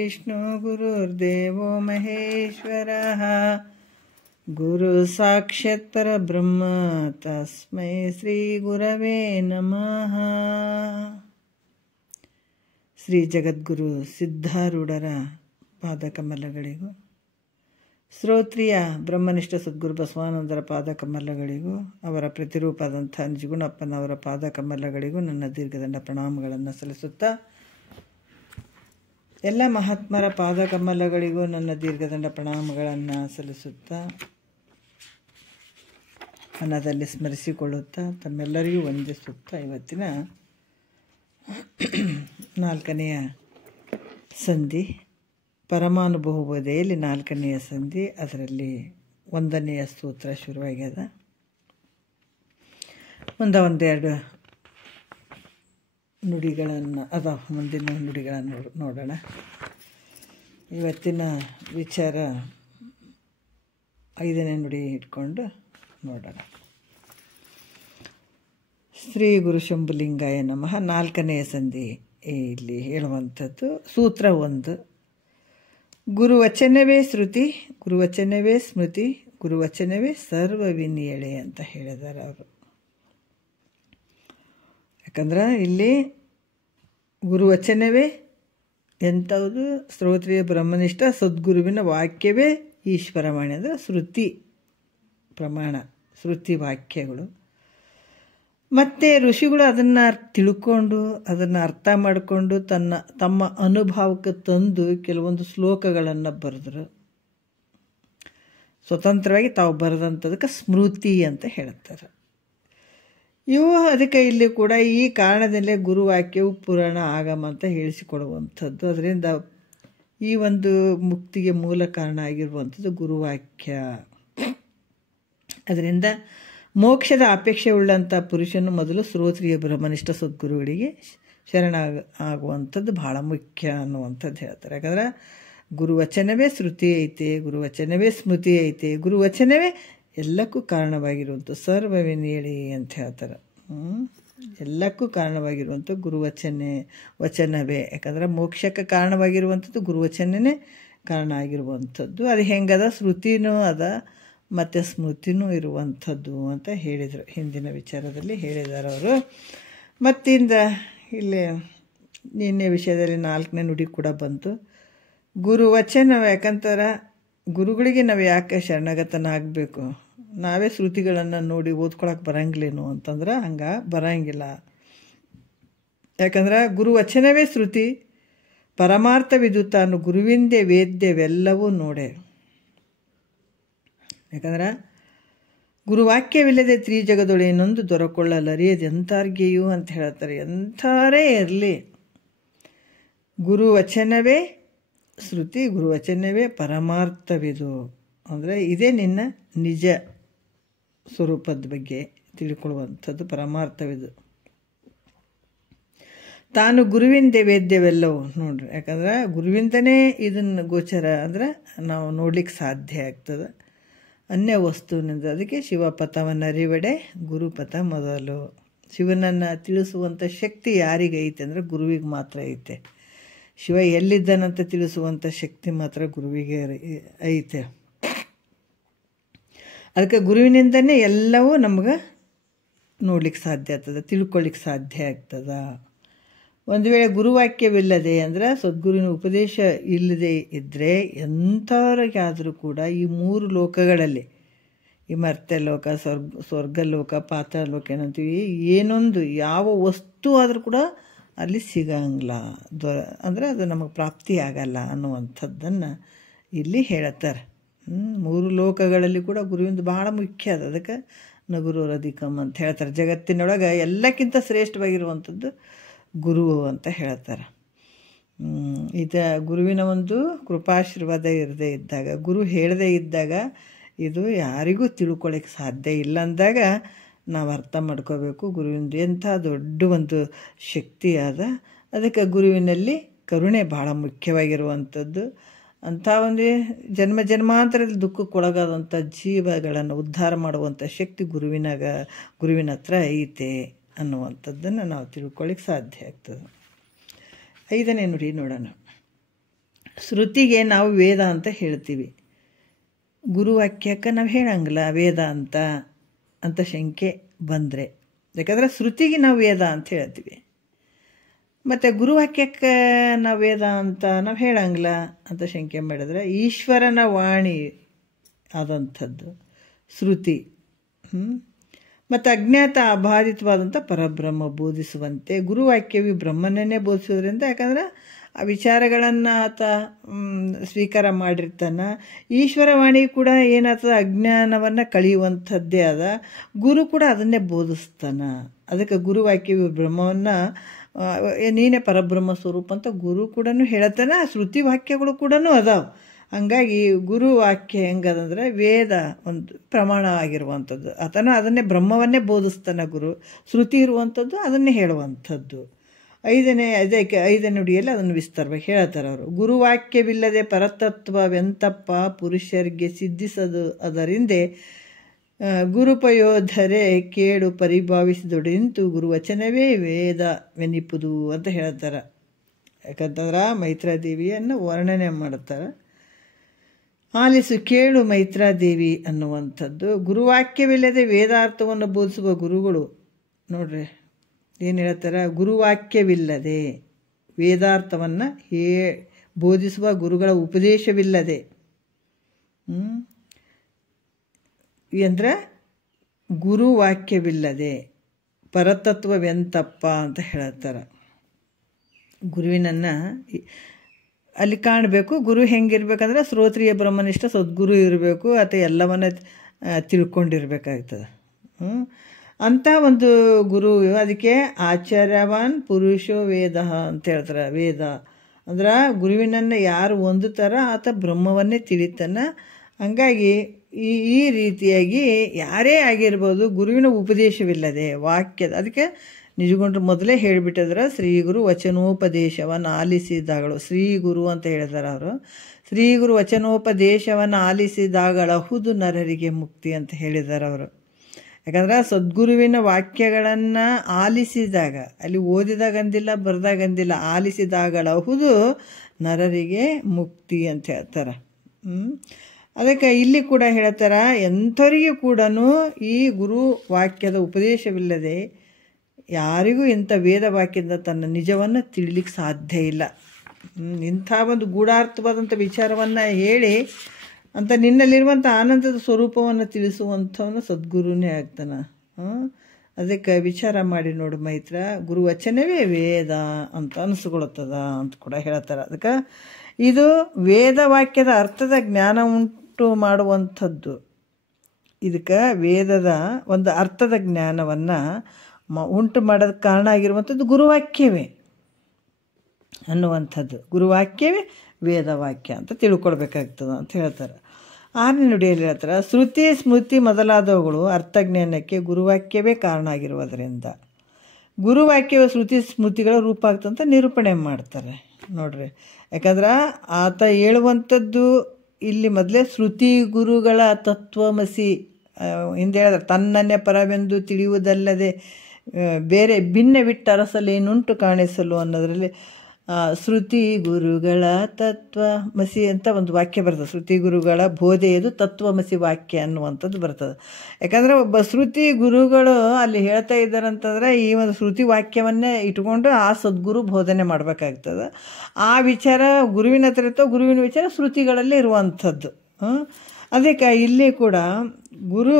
गुरुर्विष्णु गुरुर्देवो महेश्वरः गुरु साक्षात् परब्रह्म तस्मै श्री गुरवे नमः। ಶ್ರೀ ಜಗದ್ಗುರು ಸಿದ್ಧಾರೂಢರ ಪಾದಕಮಲಗಳಿಗೂ, ಶ್ರೋತ್ರಿಯ ಬ್ರಹ್ಮನಿಷ್ಠ ಸದ್ಗುರು ಬಸವಾನಂದರ ಪಾದಕಮಲಗಳಿಗೂ, ಅವರ ಪ್ರತಿರೂಪದಂಥ ನಿಜಗುಣಪ್ಪನವರ ಪಾದಕಮಲಗಳಿಗೂ ನನ್ನ ದೀರ್ಘದಂಡ ಪ್ರಣಾಮಗಳನ್ನು ಸಲ್ಲಿಸುತ್ತಾ, ಎಲ್ಲ ಮಹಾತ್ಮರ ಪಾದಕಮಲಗಳಿಗೂ ನನ್ನ ದೀರ್ಘದಂಡ ಪ್ರಣಾಮಗಳನ್ನು ಸಲ್ಲಿಸುತ್ತಾ, ಮನದಲ್ಲಿ ಸ್ಮರಿಸಿಕೊಳ್ಳುತ್ತಾ, ತಮ್ಮೆಲ್ಲರಿಗೂ ವಂದಿಸುತ್ತಾ, ಇವತ್ತಿನ 4ನೆಯ ಸಂಧಿ ಪರಮಾನುಭವಬೋಧೆಯಲ್ಲಿ 4ನೆಯ ಸಂಧಿ, ಅದರಲ್ಲಿ 1ನೆಯ ಸೂತ್ರ ಶುರುವಾಗ್ಯದ. ಒಂದೆರಡು ನುಡಿಗಳನ್ನು ಮುಂದಿನ ನುಡಿಗಳನ್ನು ನೋಡೋಣ. ಇವತ್ತಿನ ವಿಚಾರ 5ನೇ ನುಡಿ ಇಟ್ಕೊಂಡು ನೋಡೋಣ. ಶ್ರೀ ಗುರು ಶಂಭುಲಿಂಗಾಯ ನಮಃ. 4ನೆಯ ಸಂಧಿ ಇಲ್ಲಿ ಹೇಳುವಂಥದ್ದು ಸೂತ್ರ 1. ಗುರುವಚನವೇ ಶ್ರುತಿ, ಗುರುವಚನವೇ ಸ್ಮೃತಿ, ಗುರುವಚನವೇ ಸರ್ವವಿನಿಯಳೆ ಅಂತ ಹೇಳಿದ್ದಾರೆ ಅವರು. ಯಾಕಂದ್ರೆ ಇಲ್ಲಿ ಗುರುವಚನವೇ ಎಂಥವುದು? ಶ್ರೋತ್ರಿಯ ಬ್ರಹ್ಮನಿಷ್ಠ ಸದ್ಗುರುವಿನ ವಾಕ್ಯವೇ ಈಶ್ವರವಾಣಿ, ಅಂದರೆ ಶ್ರುತಿ ಪ್ರಮಾಣ, ಶ್ರುತಿ ವಾಕ್ಯಗಳು. ಮತ್ತು ಋಷಿಗಳು ಅದನ್ನು ತಿಳ್ಕೊಂಡು, ಅದನ್ನು ಅರ್ಥ ಮಾಡಿಕೊಂಡು ತಮ್ಮ ಅನುಭವಕ್ಕೆ ತಂದು ಕೆಲವೊಂದು ಶ್ಲೋಕಗಳನ್ನು ಬರೆದರು. ಸ್ವತಂತ್ರವಾಗಿ ತಾವು ಬರೆದಂಥದಕ್ಕೆ ಸ್ಮೃತಿ ಅಂತ ಹೇಳ್ತಾರೆ. ಇವು ಅದಕ್ಕೆ ಇಲ್ಲಿ ಕೂಡ ಈ ಕಾರಣದಲ್ಲೇ ಗುರುವಾಕ್ಯವು ಪುರಾಣ ಆಗಮ ಅಂತ ಹೇಳಿಸಿಕೊಡುವಂಥದ್ದು. ಅದರಿಂದ ಈ ಒಂದು ಮುಕ್ತಿಗೆ ಮೂಲ ಕಾರಣ ಆಗಿರುವಂಥದ್ದು ಗುರುವಾಕ್ಯ. ಅದರಿಂದ ಮೋಕ್ಷದ ಅಪೇಕ್ಷೆ ಉಳ್ಳಂಥ ಪುರುಷನು ಮೊದಲು ಶ್ರೋತ್ರಿಯ ಬ್ರಹ್ಮನಿಷ್ಠ ಸದ್ಗುರುಗಳಿಗೆ ಆಗುವಂಥದ್ದು ಬಹಳ ಮುಖ್ಯ ಅನ್ನುವಂಥದ್ದು ಹೇಳ್ತಾರೆ. ಯಾಕಂದ್ರೆ ಗುರುವಚನವೇ ಶ್ರುತಿ ಐತೆ, ಗುರುವಚನವೇ ಸ್ಮೃತಿ ಐತೆ, ಗುರುವಚನವೇ ಎಲ್ಲಕ್ಕೂ ಕಾರಣವಾಗಿರುವಂಥ ಸರ್ವವಿನಿಯಳಿ ಅಂತ ಹೇಳ್ತಾರೆ. ಎಲ್ಲಕ್ಕೂ ಕಾರಣವಾಗಿರುವಂಥ ವಚನವೇ. ಯಾಕಂದ್ರೆ ಮೋಕ್ಷಕ್ಕೆ ಕಾರಣವಾಗಿರುವಂಥದ್ದು ಗುರುವಚನನೇ ಕಾರಣ ಆಗಿರುವಂಥದ್ದು. ಅದು ಹೆಂಗದ? ಶ್ರುತಿನೂ ಅದ ಮತ್ತು ಸ್ಮೃತಿನೂ ಇರುವಂಥದ್ದು ಅಂತ ಹೇಳಿದರು, ಹಿಂದಿನ ವಿಚಾರದಲ್ಲಿ ಹೇಳಿದ್ದಾರೆ ಅವರು. ಮತ್ತಿಂದ ಇಲ್ಲಿ ನಿನ್ನೆ ವಿಷಯದಲ್ಲಿ 4ನೇ ನುಡಿ ಕೂಡ ಬಂತು. ಗುರುವಚನ. ಯಾಕಂತಾರೆ ಗುರುಗಳಿಗೆ ನಾವು ಯಾಕೆ ಶರಣಗತನಾಗಬೇಕು? ನಾವೇ ಶ್ರುತಿಗಳನ್ನು ನೋಡಿ ಓದ್ಕೊಳಕ್ಕೆ ಬರಂಗಿಲ್ಲೇನು ಅಂತಂದ್ರೆ ಹಂಗೆ ಬರಂಗಿಲ್ಲ. ಯಾಕಂದ್ರೆ ಗುರುವಚನವೇ ಶ್ರುತಿ, ಪರಮಾರ್ಥವಿದು ತಾನು ಗುರುವಿಂದೇ ವೇದ್ಯವೆಲ್ಲವೂ ನೋಡೆ. ಯಾಕಂದ್ರೆ ಗುರುವಾಕ್ಯವಿಲ್ಲದೆ ತ್ರಿಜಗದೊಳೇನೊಂದು ದೊರಕೊಳ್ಳಲರಿಯದು ಎಂಥಾರ್ಗೆಯೂ ಅಂತ ಹೇಳ್ತಾರೆ. ಎಂಥಾರೇ ಇರಲಿ, ಗುರುವಚನವೇ ಶ್ರುತಿ, ಗುರುವಚನವೇ ಪರಮಾರ್ಥವಿದು. ಅಂದರೆ ಇದೇ ನಿನ್ನ ನಿಜ ಸ್ವರೂಪದ ಬಗ್ಗೆ ತಿಳ್ಕೊಳ್ಳುವಂಥದ್ದು ಪರಮಾರ್ಥವಿದು. ತಾನು ಗುರುವಿಂದೇ ವೇದ್ಯವೆಲ್ಲವೂ ನೋಡ್ರಿ. ಯಾಕಂದ್ರೆ ಗುರುವಿಂದನೇ ಇದನ್ನು ಗೋಚರ ಅಂದರೆ ನಾವು ನೋಡ್ಲಿಕ್ಕೆ ಸಾಧ್ಯ ಆಗ್ತದೆ, ಅನ್ಯ ವಸ್ತುವಿನಿಂದ. ಅದಕ್ಕೆ ಶಿವಪಥವನ್ನು ಅರಿವಡೆ ಗುರುಪಥ ಮೊದಲು. ಶಿವನನ್ನು ತಿಳಿಸುವಂಥ ಶಕ್ತಿ ಯಾರಿಗೈತೆ ಅಂದರೆ ಗುರುವಿಗೆ ಮಾತ್ರ ಐತೆ. ಶಿವ ಎಲ್ಲಿದ್ದಾನಂತ ತಿಳಿಸುವಂಥ ಶಕ್ತಿ ಮಾತ್ರ ಗುರುವಿಗೆ ಐತೆ. ಅದಕ್ಕೆ ಗುರುವಿನಿಂದನೇ ಎಲ್ಲವೂ ನಮ್ಗೆ ನೋಡ್ಲಿಕ್ಕೆ ಸಾಧ್ಯ ಆಗ್ತದೆ, ತಿಳ್ಕೊಳ್ಳಿಕ್ಕೆ ಸಾಧ್ಯ ಆಗ್ತದೆ. ಒಂದು ವೇಳೆ ಗುರುವಾಕ್ಯವಿಲ್ಲದೆ ಅಂದರೆ ಸದ್ಗುರುವಿನ ಉಪದೇಶ ಇಲ್ಲದೆ ಇದ್ದರೆ ಎಂಥವ್ರಿಗಾದರೂ ಕೂಡ ಈ 3 ಲೋಕಗಳಲ್ಲಿ, ಈ ಮರ್ತ್ಯಲೋಕ, ಸ್ವರ್ಗಲೋಕ, ಪಾತಾಳಲೋಕ ಏನಂತೀವಿ, ಏನೊಂದು ಯಾವ ವಸ್ತು ಆದರೂ ಕೂಡ ಅಲ್ಲಿ ಸಿಗಂಗಿಲ್ಲ, ಅಂದರೆ ಅದು ನಮಗೆ ಪ್ರಾಪ್ತಿ ಆಗಲ್ಲ ಅನ್ನುವಂಥದ್ದನ್ನು ಇಲ್ಲಿ ಹೇಳುತ್ತಾರೆ. 3 ಲೋಕಗಳಲ್ಲಿ ಕೂಡ ಗುರುವಿಂದ ಬಹಳ ಮುಖ್ಯ ಅದ. ಅದಕ್ಕೆ ನಗುರೋರಧಿಕಮ್ ಅಂತ ಹೇಳ್ತಾರೆ. ಜಗತ್ತಿನೊಳಗೆ ಎಲ್ಲಕ್ಕಿಂತ ಶ್ರೇಷ್ಠವಾಗಿರುವಂಥದ್ದು ಗುರು ಅಂತ ಹೇಳ್ತಾರೆ. ಇದು ಗುರುವಿನ ಒಂದು ಕೃಪಾಶೀರ್ವಾದ ಇರದೇ ಇದ್ದಾಗ, ಗುರು ಹೇಳದೇ ಇದ್ದಾಗ ಇದು ಯಾರಿಗೂ ತಿಳ್ಕೊಳ್ಳಿಕ್ಕೆ ಸಾಧ್ಯ ಇಲ್ಲ ಅಂದಾಗ ನಾವು ಅರ್ಥ ಮಾಡ್ಕೋಬೇಕು ಗುರುವಿಂದ ಎಂಥ ದೊಡ್ಡ ಒಂದು ಶಕ್ತಿ ಅದ. ಅದಕ್ಕೆ ಗುರುವಿನಲ್ಲಿ ಕರುಣೆ ಭಾಳ ಮುಖ್ಯವಾಗಿರುವಂಥದ್ದು. ಅಂಥ ಒಂದು ಜನ್ಮಾಂತರದಲ್ಲಿ ದುಃಖಕ್ಕೊಳಗಾದಂಥ ಜೀವಗಳನ್ನು ಉದ್ಧಾರ ಮಾಡುವಂಥ ಶಕ್ತಿ ಗುರುವಿನ ಹತ್ರ ಐತೆ ಅನ್ನುವಂಥದ್ದನ್ನು ನಾವು ತಿಳ್ಕೊಳ್ಳಿಕ್ಕೆ ಸಾಧ್ಯ ಆಗ್ತದೆ. 5ನೇ ನುಡಿ ನೋಡೋಣ. ಶ್ರುತಿಗೆ ನಾವು ವೇದ ಅಂತ ಹೇಳ್ತೀವಿ, ಗುರುವಾಕ್ಯಕ್ಕೆ ನಾವು ಹೇಳಂಗಿಲ್ಲ ವೇದ ಅಂತ ಶಂಕೆ ಬಂದರೆ, ಯಾಕಂದ್ರೆ ಶ್ರುತಿಗೆ ನಾವು ವೇದ ಅಂತ ಹೇಳ್ತೀವಿ. ಮತ್ತು ಗುರುವಾಕ್ಯಕ್ಕೆ ನಾವು ವೇದ ಅಂತ ನಾವು ಹೇಳಂಗಿಲ್ಲ ಅಂತ ಶಂಕೆ ಮಾಡಿದ್ರೆ, ಈಶ್ವರನ ವಾಣಿ ಆದಂಥದ್ದು ಶ್ರುತಿ. ಮತ್ತು ಅಜ್ಞಾತ ಅಬಾಧಿತವಾದಂಥ ಪರಬ್ರಹ್ಮ ಬೋಧಿಸುವಂತೆ ಗುರುವಾಕ್ಯವು ಬ್ರಹ್ಮನನ್ನೇ ಬೋಧಿಸೋದ್ರಿಂದ, ಯಾಕಂದ್ರೆ ಆ ವಿಚಾರಗಳನ್ನು ಆತ ಸ್ವೀಕಾರ ಮಾಡಿರ್ತಾನೆ. ಈಶ್ವರವಾಣಿ ಕೂಡ ಏನಾಗ್ತದೆ, ಅಜ್ಞಾನವನ್ನು ಕಳೆಯುವಂಥದ್ದೇ ಅದ. ಗುರು ಕೂಡ ಅದನ್ನೇ ಬೋಧಿಸ್ತಾನೆ. ಅದಕ್ಕೆ ಗುರುವಾಕ್ಯವು ಬ್ರಹ್ಮವನ್ನು ನೀನೇ ಪರಬ್ರಹ್ಮ ಸ್ವರೂಪ ಅಂತ ಗುರು ಕೂಡ ಹೇಳ್ತಾನೆ. ಶ್ರುತಿ ವಾಕ್ಯಗಳು ಕೂಡ ಅದಾವೆ. ಹಂಗಾಗಿ ಗುರು ವಾಕ್ಯ ಹೆಂಗದಂದ್ರೆ ವೇದ ಒಂದು ಪ್ರಮಾಣ ಆಗಿರುವಂಥದ್ದು. ಅದನ್ನೇ ಬ್ರಹ್ಮವನ್ನೇ ಬೋಧಿಸ್ತಾನೆ ಗುರು. ಶ್ರುತಿ ಇರುವಂಥದ್ದು ಅದನ್ನೇ ಹೇಳುವಂಥದ್ದು. ಐದನೇ ನುಡಿಯಲ್ಲಿ ಅದನ್ನು ವಿಸ್ತಾರವಾಗಿ ಹೇಳ್ತಾರೆ ಅವರು. ಗುರುವಾಕ್ಯವಿಲ್ಲದೆ ಪರತತ್ವವೆಂತಪ್ಪ ಪುರುಷರಿಗೆ ಸಿದ್ಧಿಸದು, ಅದರಿಂದೆ ಗುರುಪಯೋಧರೆ ಕೇಳು ಪರಿಭಾವಿಸಿದೊಡೆಂತು ಗುರುವಚನವೇ ವೇದವೆನಿಪುದು ಅಂತ ಹೇಳ್ತಾರೆ. ಯಾಕಂತಂದ್ರೆ ಮೈತ್ರಾದೇವಿಯನ್ನು ವರ್ಣನೆ ಮಾಡ್ತಾರೆ. ಆಲಿಸು ಕೇಳು ಮೈತ್ರಾದೇವಿ ಅನ್ನುವಂಥದ್ದು. ಗುರುವಾಕ್ಯವಿಲ್ಲದೆ ವೇದಾರ್ಥವನ್ನು ಬೋಧಿಸುವ ಗುರುಗಳು ನೋಡ್ರಿ ಏನು ಹೇಳ್ತಾರೆ, ಗುರುವಾಕ್ಯವಿಲ್ಲದೆ ವೇದಾರ್ಥವನ್ನು ಬೋಧಿಸುವ ಗುರುಗಳ ಉಪದೇಶವಿಲ್ಲದೆ ಅಂದರೆ ಗುರುವಾಕ್ಯವಿಲ್ಲದೆ ಪರತತ್ವವೆಂತಪ್ಪ ಅಂತ ಹೇಳ್ತಾರೆ. ಗುರುವಿನನ್ನು ಅಲ್ಲಿ ಕಾಣಬೇಕು. ಗುರು ಹೆಂಗಿರ್ಬೇಕಂದ್ರೆ ಶ್ರೋತ್ರಿಯ ಬ್ರಹ್ಮನಿಷ್ಠ ಸದ್ಗುರು ಇರಬೇಕು, ಅಥವಾ ಎಲ್ಲವನ್ನ ತಿಳ್ಕೊಂಡಿರ್ಬೇಕಾಗ್ತದೆ. ಅಂಥ ಒಂದು ಗುರು, ಅದಕ್ಕೆ ಆಚಾರ್ಯವಾನ್ ಪುರುಷೋ ವೇದ ಅಂತ ಹೇಳ್ತಾರೆ. ವೇದ ಅಂದ್ರೆ ಗುರುವಿನನ್ನು ಯಾರು ಹೊಂದುತ್ತಾರ ಆತ ಬ್ರಹ್ಮವನ್ನೇ ತಿಳಿತಾನೆ. ಹಂಗಾಗಿ ಈ ರೀತಿಯಾಗಿ ಯಾರೇ ಆಗಿರ್ಬೋದು, ಗುರುವಿನ ಉಪದೇಶವಿಲ್ಲದೆ ವಾಕ್ಯದ, ಅದಕ್ಕೆ ನಿಜಗೊಂಡ್ರು ಮೊದಲೇ ಹೇಳಿಬಿಟ್ಟಿದ್ರೆ ಶ್ರೀ ಗುರು ವಚನೋಪದೇಶವನ್ನು ಆಲಿಸಿದಾಗಳು. ಶ್ರೀ ಗುರು ಅಂತ ಹೇಳಿದಾರೆ ಅವರು. ಶ್ರೀ ಗುರು ವಚನೋಪದೇಶವನ್ನು ಆಲಿಸಿದಾಗಳಹುದು ನರರಿಗೆ ಮುಕ್ತಿ ಅಂತ ಹೇಳಿದ್ದಾರೆ ಅವರು. ಯಾಕಂದ್ರೆ ಸದ್ಗುರುವಿನ ವಾಕ್ಯಗಳನ್ನು ಆಲಿಸಿದಾಗ, ಅಲ್ಲಿ ಓದಿದಾಗಂದಿಲ್ಲ ಬರ್ದಾಗಂದಿಲ್ಲ, ಆಲಿಸಿದಾಗಳಹುದು ನರರಿಗೆ ಮುಕ್ತಿ ಅಂತ ಹೇಳ್ತಾರೆ. ಅದಕ್ಕೆ ಇಲ್ಲಿ ಕೂಡ ಹೇಳ್ತಾರೆ, ಎಂಥವರಿಗೂ ಕೂಡ ಈ ಗುರು ವಾಕ್ಯದ ಉಪದೇಶವಿಲ್ಲದೆ ಯಾರಿಗೂ ಇಂಥ ವೇದ ವಾಕ್ಯದಿಂದ ತನ್ನ ನಿಜವನ್ನು ತಿಳಿಲಿಕ್ಕೆ ಸಾಧ್ಯ ಇಲ್ಲ. ಇಂಥ ಒಂದು ಗೂಢಾರ್ಥವಾದಂಥ ವಿಚಾರವನ್ನು ಹೇಳಿ ಅಂತ ನಿನ್ನಲ್ಲಿರುವಂಥ ಆನಂದದ ಸ್ವರೂಪವನ್ನು ತಿಳಿಸುವಂಥವನು ಸದ್ಗುರುನೇ ಆಗ್ತಾನೆ. ಅದಕ್ಕೆ ವಿಚಾರ ಮಾಡಿ ನೋಡು ಮೈತ್ರ, ಗುರುವಚನವೇ ವೇದ ಅಂತ ಅನಿಸ್ಕೊಳ್ತದ ಅಂತ ಕೂಡ ಹೇಳ್ತಾರೆ. ಅದಕ್ಕೆ ಇದು ವೇದವಾಕ್ಯದ ಅರ್ಥದ ಜ್ಞಾನ ಉಂಟು ಮಾಡುವಂಥದ್ದು. ಇದಕ್ಕೆ ವೇದದ ಒಂದು ಅರ್ಥದ ಜ್ಞಾನವನ್ನು ಉಂಟು ಮಾಡೋದಕ್ಕೆ ಕಾರಣ ಆಗಿರುವಂಥದ್ದು ಗುರುವಾಕ್ಯವೇ ಅನ್ನುವಂಥದ್ದು. ಗುರುವಾಕ್ಯವೇ ವೇದವಾಕ್ಯ ಅಂತ ತಿಳ್ಕೊಳ್ಬೇಕಾಗ್ತದೆ ಅಂತ ಹೇಳ್ತಾರೆ. 6ನೇ ನುಡಿಯಲ್ಲಿ ಹೇಳ್ತಾರೆ, ಶ್ರುತಿ ಸ್ಮೃತಿ ಮೊದಲಾದವುಗಳು ಅರ್ಥಜ್ಞಾನಕ್ಕೆ ಗುರುವಾಕ್ಯವೇ ಕಾರಣ ಆಗಿರುವುದರಿಂದ ಗುರುವಾಕ್ಯವ ಶ್ರುತಿ ಸ್ಮೃತಿಗಳ ರೂಪ ಆಗ್ತಂತ ನಿರೂಪಣೆ ಮಾಡ್ತಾರೆ. ನೋಡ್ರಿ, ಯಾಕಂದ್ರೆ ಆತ ಹೇಳುವಂಥದ್ದು ಇಲ್ಲಿ ಮೊದಲೇ ಶ್ರುತಿ ಗುರುಗಳ ತತ್ವಮಸಿ ಹಿಂದೆ ಹೇಳಿದ್ರೆ, ತನ್ನನ್ನೇ ಪರವೆಂದು ತಿಳಿಯುವುದಲ್ಲದೆ ಬೇರೆ ಭಿನ್ನ ಬಿಟ್ಟರಸಲೇನುಂಟು ಕಾಣಿಸಲು ಅನ್ನೋದರಲ್ಲಿ ಶ್ರುತಿ ಗುರುಗಳ ತತ್ವಮಸಿ ಅಂತ ಒಂದು ವಾಕ್ಯ ಬರ್ತದೆ. ಶ್ರುತಿ ಗುರುಗಳ ಬೋಧೆಯದು ತತ್ವಮಸಿ ವಾಕ್ಯ ಅನ್ನುವಂಥದ್ದು ಬರ್ತದೆ. ಯಾಕಂದರೆ ಒಬ್ಬ ಶ್ರುತಿ ಗುರುಗಳು ಅಲ್ಲಿ ಹೇಳ್ತಾ ಇದ್ದಾರೆ ಅಂತಂದರೆ ಈ ಒಂದು ಶ್ರುತಿ ವಾಕ್ಯವನ್ನೇ ಇಟ್ಕೊಂಡು ಆ ಸದ್ಗುರು ಬೋಧನೆ ಮಾಡಬೇಕಾಗ್ತದೆ. ಆ ವಿಚಾರ ಗುರುವಿನ ಹತ್ರ ಇರ್ತವೆ, ಗುರುವಿನ ವಿಚಾರ ಶ್ರುತಿಗಳಲ್ಲಿ ಇರುವಂಥದ್ದು. ಅದಕ್ಕೆ ಇಲ್ಲಿ ಕೂಡ ಗುರು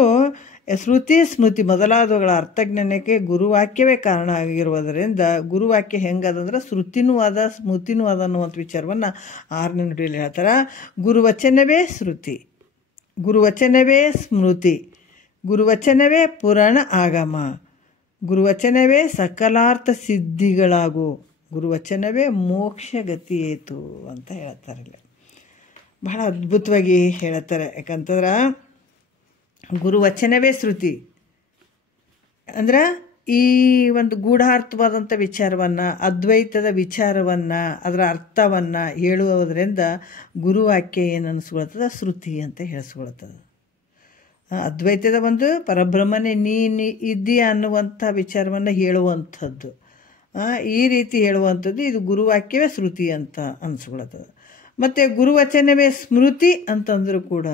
ಶ್ರುತಿ ಸ್ಮೃತಿ ಮೊದಲಾದವುಗಳ ಅರ್ಥಜ್ಞಾನಕ್ಕೆ ಗುರುವಾಕ್ಯವೇ ಕಾರಣ ಆಗಿರುವುದರಿಂದ ಗುರುವಾಕ್ಯ ಹೆಂಗದಂದ್ರೆ ಶ್ರುತಿನೂ ಅದ ಸ್ಮೃತಿನೂ ಅದ ಅನ್ನುವಂಥ ವಿಚಾರವನ್ನು 6ನೇ ನುಡಿಯಲ್ಲಿ ಹೇಳ್ತಾರೆ. ಗುರುವಚನವೇ ಶ್ರುತಿ, ಗುರುವಚನವೇ ಸ್ಮೃತಿ, ಗುರುವಚನವೇ ಪುರಾಣ ಆಗಮ, ಗುರುವಚನವೇ ಸಕಲಾರ್ಥ ಸಿದ್ಧಿಗಳಾಗು, ಗುರುವಚನವೇ ಮೋಕ್ಷಗತಿಯೇತು ಅಂತ ಹೇಳ್ತಾರೆ. ಇಲ್ಲಿ ಬಹಳ ಅದ್ಭುತವಾಗಿ ಹೇಳ್ತಾರೆ. ಯಾಕಂತಂದ್ರೆ ಗುರುವಚನವೇ ಶ್ರುತಿ ಅಂದ್ರೆ ಈ ಒಂದು ಗೂಢಾರ್ಥವಾದಂಥ ವಿಚಾರವನ್ನು, ಅದ್ವೈತದ ವಿಚಾರವನ್ನು, ಅದರ ಅರ್ಥವನ್ನು ಹೇಳುವುದರಿಂದ ಗುರುವಾಕ್ಯ ಏನು ಅನಿಸ್ಕೊಳ್ತದೆ, ಶ್ರುತಿ ಅಂತ ಹೇಳಿಸ್ಕೊಳ್ತದೆ. ಅದ್ವೈತದ ಒಂದು ಪರಬ್ರಹ್ಮನೇ ನೀನು ಇದ್ದೀಯ ಅನ್ನುವಂಥ ವಿಚಾರವನ್ನು ಹೇಳುವಂಥದ್ದು. ಈ ರೀತಿ ಹೇಳುವಂಥದ್ದು ಇದು ಗುರುವಾಕ್ಯವೇ ಶ್ರುತಿ ಅಂತ ಅನಿಸ್ಕೊಳ್ತದೆ. ಮತ್ತು ಗುರುವಚನವೇ ಸ್ಮೃತಿ ಅಂತಂದರೂ ಕೂಡ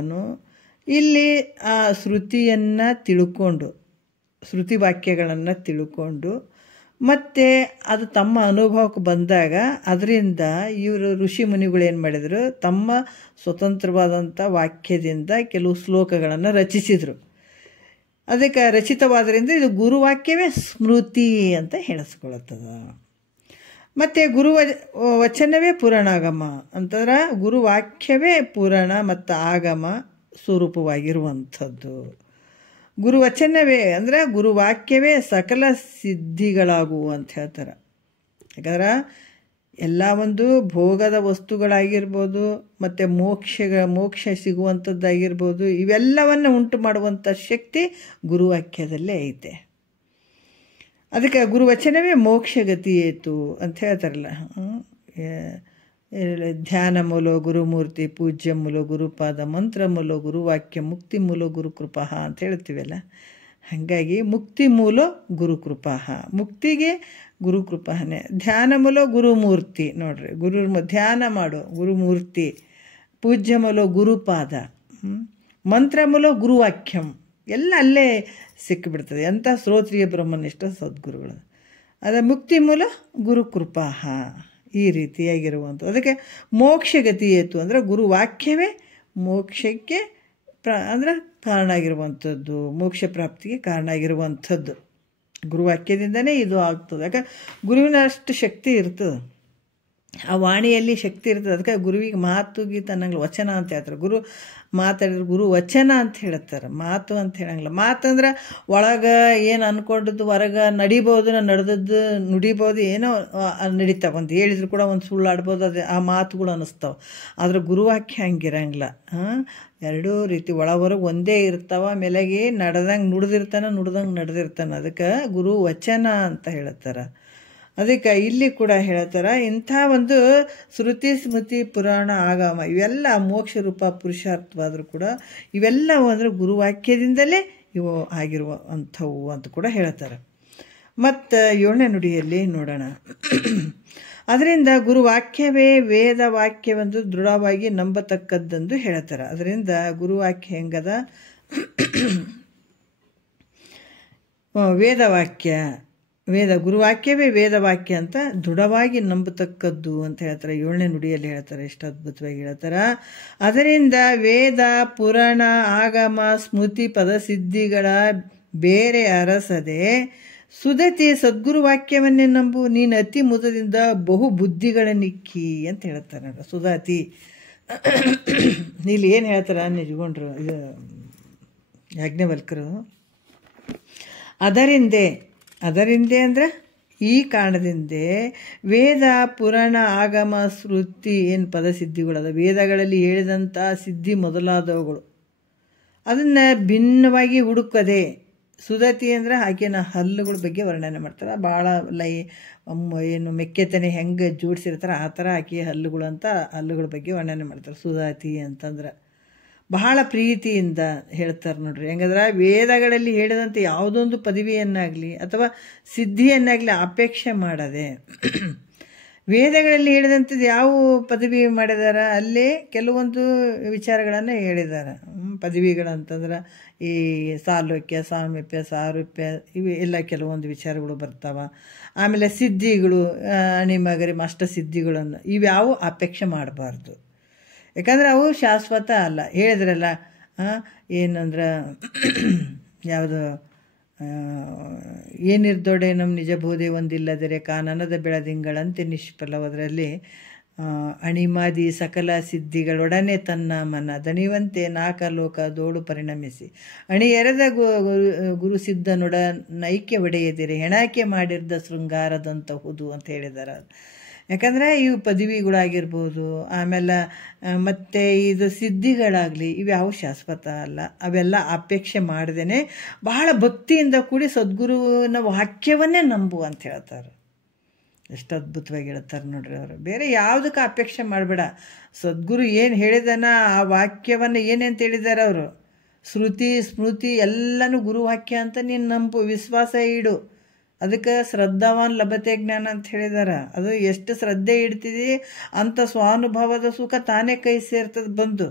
ಇಲ್ಲಿ ಆ ಶ್ರುತಿಯನ್ನು ತಿಳ್ಕೊಂಡು, ಶ್ರುತಿ ವಾಕ್ಯಗಳನ್ನು ತಿಳ್ಕೊಂಡು, ಮತ್ತು ಅದು ತಮ್ಮ ಅನುಭವಕ್ಕೆ ಬಂದಾಗ ಅದರಿಂದ ಇವರು ಋಷಿ ಮುನಿಗಳು ಏನು ಮಾಡಿದರು, ತಮ್ಮ ಸ್ವತಂತ್ರವಾದಂಥ ವಾಕ್ಯದಿಂದ ಕೆಲವು ಶ್ಲೋಕಗಳನ್ನು ರಚಿಸಿದರು. ಅದಕ್ಕೆ ರಚಿತವಾದ್ದರಿಂದ ಇದು ಗುರುವಾಕ್ಯವೇ ಸ್ಮೃತಿ ಅಂತ ಹೇಳಿಸ್ಕೊಳ್ತದೆ. ಮತ್ತು ವಚನವೇ ಪುರಾಣಾಗಮ ಅಂತಂದ್ರೆ ಗುರುವಾಕ್ಯವೇ ಪುರಾಣ ಮತ್ತು ಆಗಮ ಸ್ವರೂಪವಾಗಿರುವಂಥದ್ದು. ಗುರುವಚನವೇ ಅಂದರೆ ಗುರುವಾಕ್ಯವೇ ಸಕಲ ಸಿದ್ಧಿಗಳಾಗುವು ಅಂತ ಹೇಳ್ತಾರೆ. ಯಾಕಂದ್ರೆ ಎಲ್ಲ ಒಂದು ಭೋಗದ ವಸ್ತುಗಳಾಗಿರ್ಬೋದು ಮತ್ತು ಮೋಕ್ಷ ಸಿಗುವಂಥದ್ದಾಗಿರ್ಬೋದು, ಇವೆಲ್ಲವನ್ನು ಉಂಟು ಮಾಡುವಂಥ ಶಕ್ತಿ ಗುರುವಾಕ್ಯದಲ್ಲೇ ಐತೆ. ಅದಕ್ಕೆ ಗುರುವಚನವೇ ಮೋಕ್ಷಗತಿಯೇತು ಅಂತ ಹೇಳ್ತಾರಲ್ಲ. ಧ್ಯಾನ ಮೂಲ ಗುರುಮೂರ್ತಿ, ಪೂಜ್ಯ ಮೂಲ ಗುರುಪಾದ, ಮಂತ್ರ ಮೂಲ ಗುರುವಾಕ್ಯ, ಮುಕ್ತಿ ಮೂಲ ಗುರುಕೃಪಾ ಅಂತ ಹೇಳ್ತೀವಲ್ಲ. ಹಾಗಾಗಿ ಮುಕ್ತಿ ಮೂಲ ಗುರುಕೃಪಾ, ಮುಕ್ತಿಗೆ ಗುರುಕೃಪಾನೇ. ಧ್ಯಾನ ಮೂಲ ಗುರುಮೂರ್ತಿ, ನೋಡ್ರಿ, ಧ್ಯಾನ ಮಾಡೋ ಗುರುಮೂರ್ತಿ. ಪೂಜ್ಯ ಮೂಲ ಗುರುಪಾದ, ಮಂತ್ರ ಮೂಲ ಗುರುವಾಕ್ಯಂ, ಎಲ್ಲ ಅಲ್ಲೇ ಸಿಕ್ಕಿಬಿಡ್ತದೆ. ಎಂಥ ಶ್ರೋತ್ರಿಯ ಬ್ರಹ್ಮನಿಷ್ಠ ಸದ್ಗುರುಗಳು. ಅದು ಮುಕ್ತಿ ಮೂಲ ಗುರುಕೃಪಾ, ಈ ರೀತಿಯಾಗಿರುವಂಥ. ಅದಕ್ಕೆ ಮೋಕ್ಷಗತಿಯೇತು ಅಂದರೆ ಗುರುವಾಕ್ಯವೇ ಮೋಕ್ಷಕ್ಕೆ ಅಂದರೆ ಕಾರಣ ಆಗಿರುವಂಥದ್ದು, ಮೋಕ್ಷ ಪ್ರಾಪ್ತಿಗೆ ಕಾರಣ ಆಗಿರುವಂಥದ್ದು. ಗುರುವಾಕ್ಯದಿಂದನೇ ಇದು ಆಗ್ತದೆ. ಯಾಕೆ ಗುರುವಿನ ಅಷ್ಟು ಶಕ್ತಿ ಇರ್ತದೆ, ಆ ವಾಣಿಯಲ್ಲಿ ಶಕ್ತಿ ಇರ್ತದೆ. ಅದಕ್ಕೆ ಗುರುವಿಗೆ ಮಾತು ಗೀತ ಅನ್ನಂಗಿಲ್ಲ, ವಚನ ಅಂತ ಹೇಳ್ತಾರೆ. ಗುರು ಮಾತಾಡಿದ್ರೆ ಗುರು ವಚನ ಅಂತ ಹೇಳ್ತಾರೆ, ಮಾತು ಅಂತ ಹೇಳಂಗಿಲ್ಲ. ಮಾತಂದ್ರೆ ಒಳಗೆ ಏನು ಅಂದ್ಕೊಂಡದ್ದು ಹೊರಗೆ ನಡಿಬೋದು, ನಡೆದದ್ದು ನುಡಿಬೋದು, ಏನೋ ನಡೀತಾವೆ. ಒಂದು ಹೇಳಿದ್ರು ಕೂಡ ಒಂದು ಸುಳ್ಳು ಆಡ್ಬೋದು, ಅದು ಆ ಮಾತುಗಳು ಅನ್ನಿಸ್ತಾವೆ. ಆದರೆ ಗುರುವಾಕ್ಯ ಹಂಗಿರಂಗಿಲ್ಲ. ಎರಡೂ ರೀತಿ ಒಳವರೆಗೆ ಒಂದೇ ಇರ್ತಾವ. ಮೇಲೆಗೆ ನಡೆದಂಗೆ ನುಡ್ದಂಗೆ ನಡೆದಿರ್ತಾನೆ. ಅದಕ್ಕೆ ಗುರು ವಚನ ಅಂತ ಹೇಳ್ತಾರೆ. ಅದಕ್ಕೆ ಇಲ್ಲಿ ಕೂಡ ಹೇಳ್ತಾರೆ, ಇಂಥ ಒಂದು ಶ್ರುತಿ ಸ್ಮೃತಿ ಪುರಾಣ ಆಗಮ ಇವೆಲ್ಲ ಮೋಕ್ಷ ರೂಪ ಪುರುಷಾರ್ಥವಾದರೂ ಕೂಡ ಇವೆಲ್ಲ ಅಂದರೆ ಗುರುವಾಕ್ಯದಿಂದಲೇ ಇವು ಆಗಿರುವಂಥವು ಅಂತ ಕೂಡ ಹೇಳ್ತಾರೆ. ಮತ್ತು 7ನೇ ನುಡಿಯಲ್ಲಿ ನೋಡೋಣ. ಅದರಿಂದ ಗುರುವಾಕ್ಯವೇ ವೇದ ವಾಕ್ಯವೆಂದು ದೃಢವಾಗಿ ನಂಬತಕ್ಕದ್ದೆಂದು ಹೇಳ್ತಾರೆ. ಅದರಿಂದ ಗುರುವಾಕ್ಯ ಹೆಂಗದ, ಗುರುವಾಕ್ಯವೇ ವೇದವಾಕ್ಯ ಅಂತ ದೃಢವಾಗಿ ನಂಬತಕ್ಕದ್ದು ಅಂತ ಹೇಳ್ತಾರೆ. 7ನೇ ನುಡಿಯಲ್ಲಿ ಹೇಳ್ತಾರೆ, ಎಷ್ಟು ಅದ್ಭುತವಾಗಿ ಹೇಳ್ತಾರೆ. ಅದರಿಂದ ವೇದ ಪುರಾಣ ಆಗಮ ಸ್ಮೃತಿ ಪದಸಿದ್ಧಿಗಳ ಬೇರೆ ಅರಸದೆ ಸುದತಿ ಸದ್ಗುರುವಾಕ್ಯವನ್ನೇ ನಂಬು, ನೀನು ಅತಿ ಮುದದಿಂದ ಬಹು ಬುದ್ಧಿಗಳನ್ನಿಕ್ಕಿ ಅಂತ ಹೇಳ್ತಾರೆ. ಸುದತಿ ಇಲ್ಲಿ ಏನು ಹೇಳ್ತಾರೆ ನಿಜಗೊಂಡ್ರು ಇದು ಯಾಜ್ಞವಲ್ಕರು. ಅದರಿಂದೇ ಅಂದರೆ ಈ ಕಾರಣದಿಂದೇ ವೇದ ಪುರಾಣ ಆಗಮ ಶ್ರುತಿ ಏನು ಪದಸಿದ್ಧಿಗಳದ, ವೇದಗಳಲ್ಲಿ ಹೇಳಿದಂಥ ಸಿದ್ಧಿ ಮೊದಲಾದವುಗಳು ಅದನ್ನು ಭಿನ್ನವಾಗಿ ಹುಡುಕದೆ. ಸುದತಿ ಅಂದರೆ ಆಕೆನ ಹಲ್ಲುಗಳ ಬಗ್ಗೆ ವರ್ಣನೆ ಮಾಡ್ತಾರೆ. ಭಾಳ ಏನು ಮೆಕ್ಕೆತನೆ ಹೆಂಗೆ ಜೋಡಿಸಿರ್ತಾರೆ ಆ ಥರ ಆಕೆಯ ಹಲ್ಲುಗಳು ಅಂತ ಹಲ್ಲುಗಳ ಬಗ್ಗೆ ವರ್ಣನೆ ಮಾಡ್ತಾರೆ. ಸುದತಿ ಅಂತಂದ್ರೆ ಬಹಳ ಪ್ರೀತಿಯಿಂದ ಹೇಳ್ತಾರೆ ನೋಡ್ರಿ. ಹೆಂಗಂದ್ರೆ ವೇದಗಳಲ್ಲಿ ಹೇಳಿದಂತೆ ಯಾವುದೊಂದು ಪದವಿಯನ್ನಾಗಲಿ ಅಥವಾ ಸಿದ್ಧಿಯನ್ನಾಗಲಿ ಅಪೇಕ್ಷೆ ಮಾಡದೆ, ವೇದಗಳಲ್ಲಿ ಹೇಳಿದಂಥದ್ದು ಯಾವ ಪದವಿ ಮಾಡಿದಾರ ಅಲ್ಲೇ ಕೆಲವೊಂದು ವಿಚಾರಗಳನ್ನು ಹೇಳಿದ್ದಾರೆ. ಪದವಿಗಳಂತಂದ್ರೆ ಈ ಸಾಲೋಕ್ಯ, ಸಾಮೀಪ್ಯ, ಸಾರೂಪ್ಯ ಇವು ಎಲ್ಲ ಕೆಲವೊಂದು ವಿಚಾರಗಳು ಬರ್ತಾವೆ. ಆಮೇಲೆ ಸಿದ್ಧಿಗಳು, ಅಣಿಮಗರಿ ಅಷ್ಟಸಿದ್ಧಿಗಳನ್ನು ಇವ್ಯಾವು ಅಪೇಕ್ಷೆ ಮಾಡಬಾರ್ದು. ಯಾಕಂದ್ರೆ ಅವು ಶಾಶ್ವತ ಅಲ್ಲ. ಹೇಳಿದ್ರಲ್ಲ ಏನಂದ್ರೆ ಯಾವುದು ಏನಿರ್ದೊಡೆ ನಮ್ಮ ನಿಜ ಬೋಧೆ ಒಂದಿಲ್ಲದರೆ ಕಾನನದ ಬೆಳದಿಂಗಳಂತೆ ನಿಷ್ಫಲವದರಲ್ಲಿ ಅಣಿಮಾದಿ ಸಕಲ ಸಿದ್ಧಿಗಳೊಡನೆ ತನ್ನ ಮನ ದಣಿವಂತೆ ನಾಕಲೋಕ ದೋಳು ಪರಿಣಮಿಸಿ ಅಣಿಯರದ ಗುರು ಸಿದ್ಧನೊಡ ನೈಕ್ಯ ಒಡೆಯದಿರೆ ಹೆಣಾಕೆ ಮಾಡಿರ್ದ ಶೃಂಗಾರದಂತಹುದು ಅಂತ ಹೇಳಿದ್ದಾರೆ. ಯಾಕಂದರೆ ಇವು ಪದವಿಗಳಾಗಿರ್ಬೋದು, ಆಮೇಲೆ ಮತ್ತು ಇದು ಸಿದ್ಧಿಗಳಾಗಲಿ ಇವ್ಯಾವು ಶಾಶ್ವತ ಅಲ್ಲ. ಅವೆಲ್ಲ ಅಪೇಕ್ಷೆ ಮಾಡ್ದೇ ಬಹಳ ಭಕ್ತಿಯಿಂದ ಕೂಡಿ ಸದ್ಗುರುವಿನ ವಾಕ್ಯವನ್ನೇ ನಂಬು ಅಂತ ಹೇಳ್ತಾರೆ. ಎಷ್ಟು ಅದ್ಭುತವಾಗಿ ಹೇಳ್ತಾರೆ ನೋಡ್ರಿ ಅವರು. ಬೇರೆ ಯಾವುದಕ್ಕೆ ಅಪೇಕ್ಷೆ ಮಾಡಬೇಡ. ಸದ್ಗುರು ಏನು ಹೇಳಿದಾನ ಆ ವಾಕ್ಯವನ್ನು ಏನೇಂತ ಹೇಳಿದ್ದಾರೆ ಅವರು, ಶ್ರುತಿ ಸ್ಮೃತಿ ಎಲ್ಲನೂ ಗುರುವಾಕ್ಯ ಅಂತ ನೀನು ನಂಬು, ವಿಶ್ವಾಸ ಇಡು. ಅದಕ್ಕೆ ಶ್ರದ್ಧಾವಾನ್ ಲಭತೆ ಜ್ಞಾನ ಅಂತ ಹೇಳಿದಾರ. ಅದು ಎಷ್ಟು ಶ್ರದ್ಧೆ ಇಡ್ತಿದಿ ಅಂಥ ಸ್ವಾನುಭವದ ಸುಖ ತಾನೇ ಕೈ ಸೇರ್ತದೆ ಬಂದು.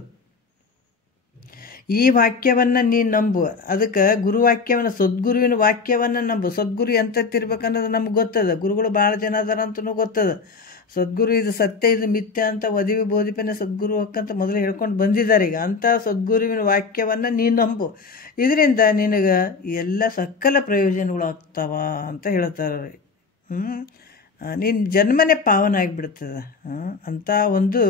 ಈ ವಾಕ್ಯವನ್ನು ನೀನು ನಂಬು. ಅದಕ್ಕೆ ಗುರುವಾಕ್ಯವನ್ನು, ಸದ್ಗುರುವಿನ ವಾಕ್ಯವನ್ನು ನಂಬು. ಸದ್ಗುರು ಎಂತತ್ತಿರ್ಬೇಕನ್ನೋದು ನಮ್ಗೆ ಗೊತ್ತದ. ಗುರುಗಳು ಭಾಳ ಜನ ಅದಾರ ಅಂತನೂ ಗೊತ್ತದ. ಸದ್ಗುರು ಇದು ಸತ್ಯ, ಇದು ಮಿಥ್ಯ ಅಂತ ಒದಿವಿ ಬೋಧಿಪನೆ ಸದ್ಗುರು ಹಕ್ಕಂತ ಮೊದಲು ಹೇಳ್ಕೊಂಡು ಬಂದಿದ್ದಾರೆ. ಈಗ ಅಂಥ ಸದ್ಗುರುವಿನ ವಾಕ್ಯವನ್ನು ನೀನು ನಂಬು. ಇದರಿಂದ ನಿನಗೆ ಎಲ್ಲ ಸಕಲ ಪ್ರಯೋಜನಗಳು ಆಗ್ತಾವ ಅಂತ ಹೇಳ್ತಾರೆ. ನಿನ್ನ ಜನ್ಮನೇ ಪಾವನ ಆಗಿಬಿಡ್ತದೆ ಅಂಥ ಒಂದು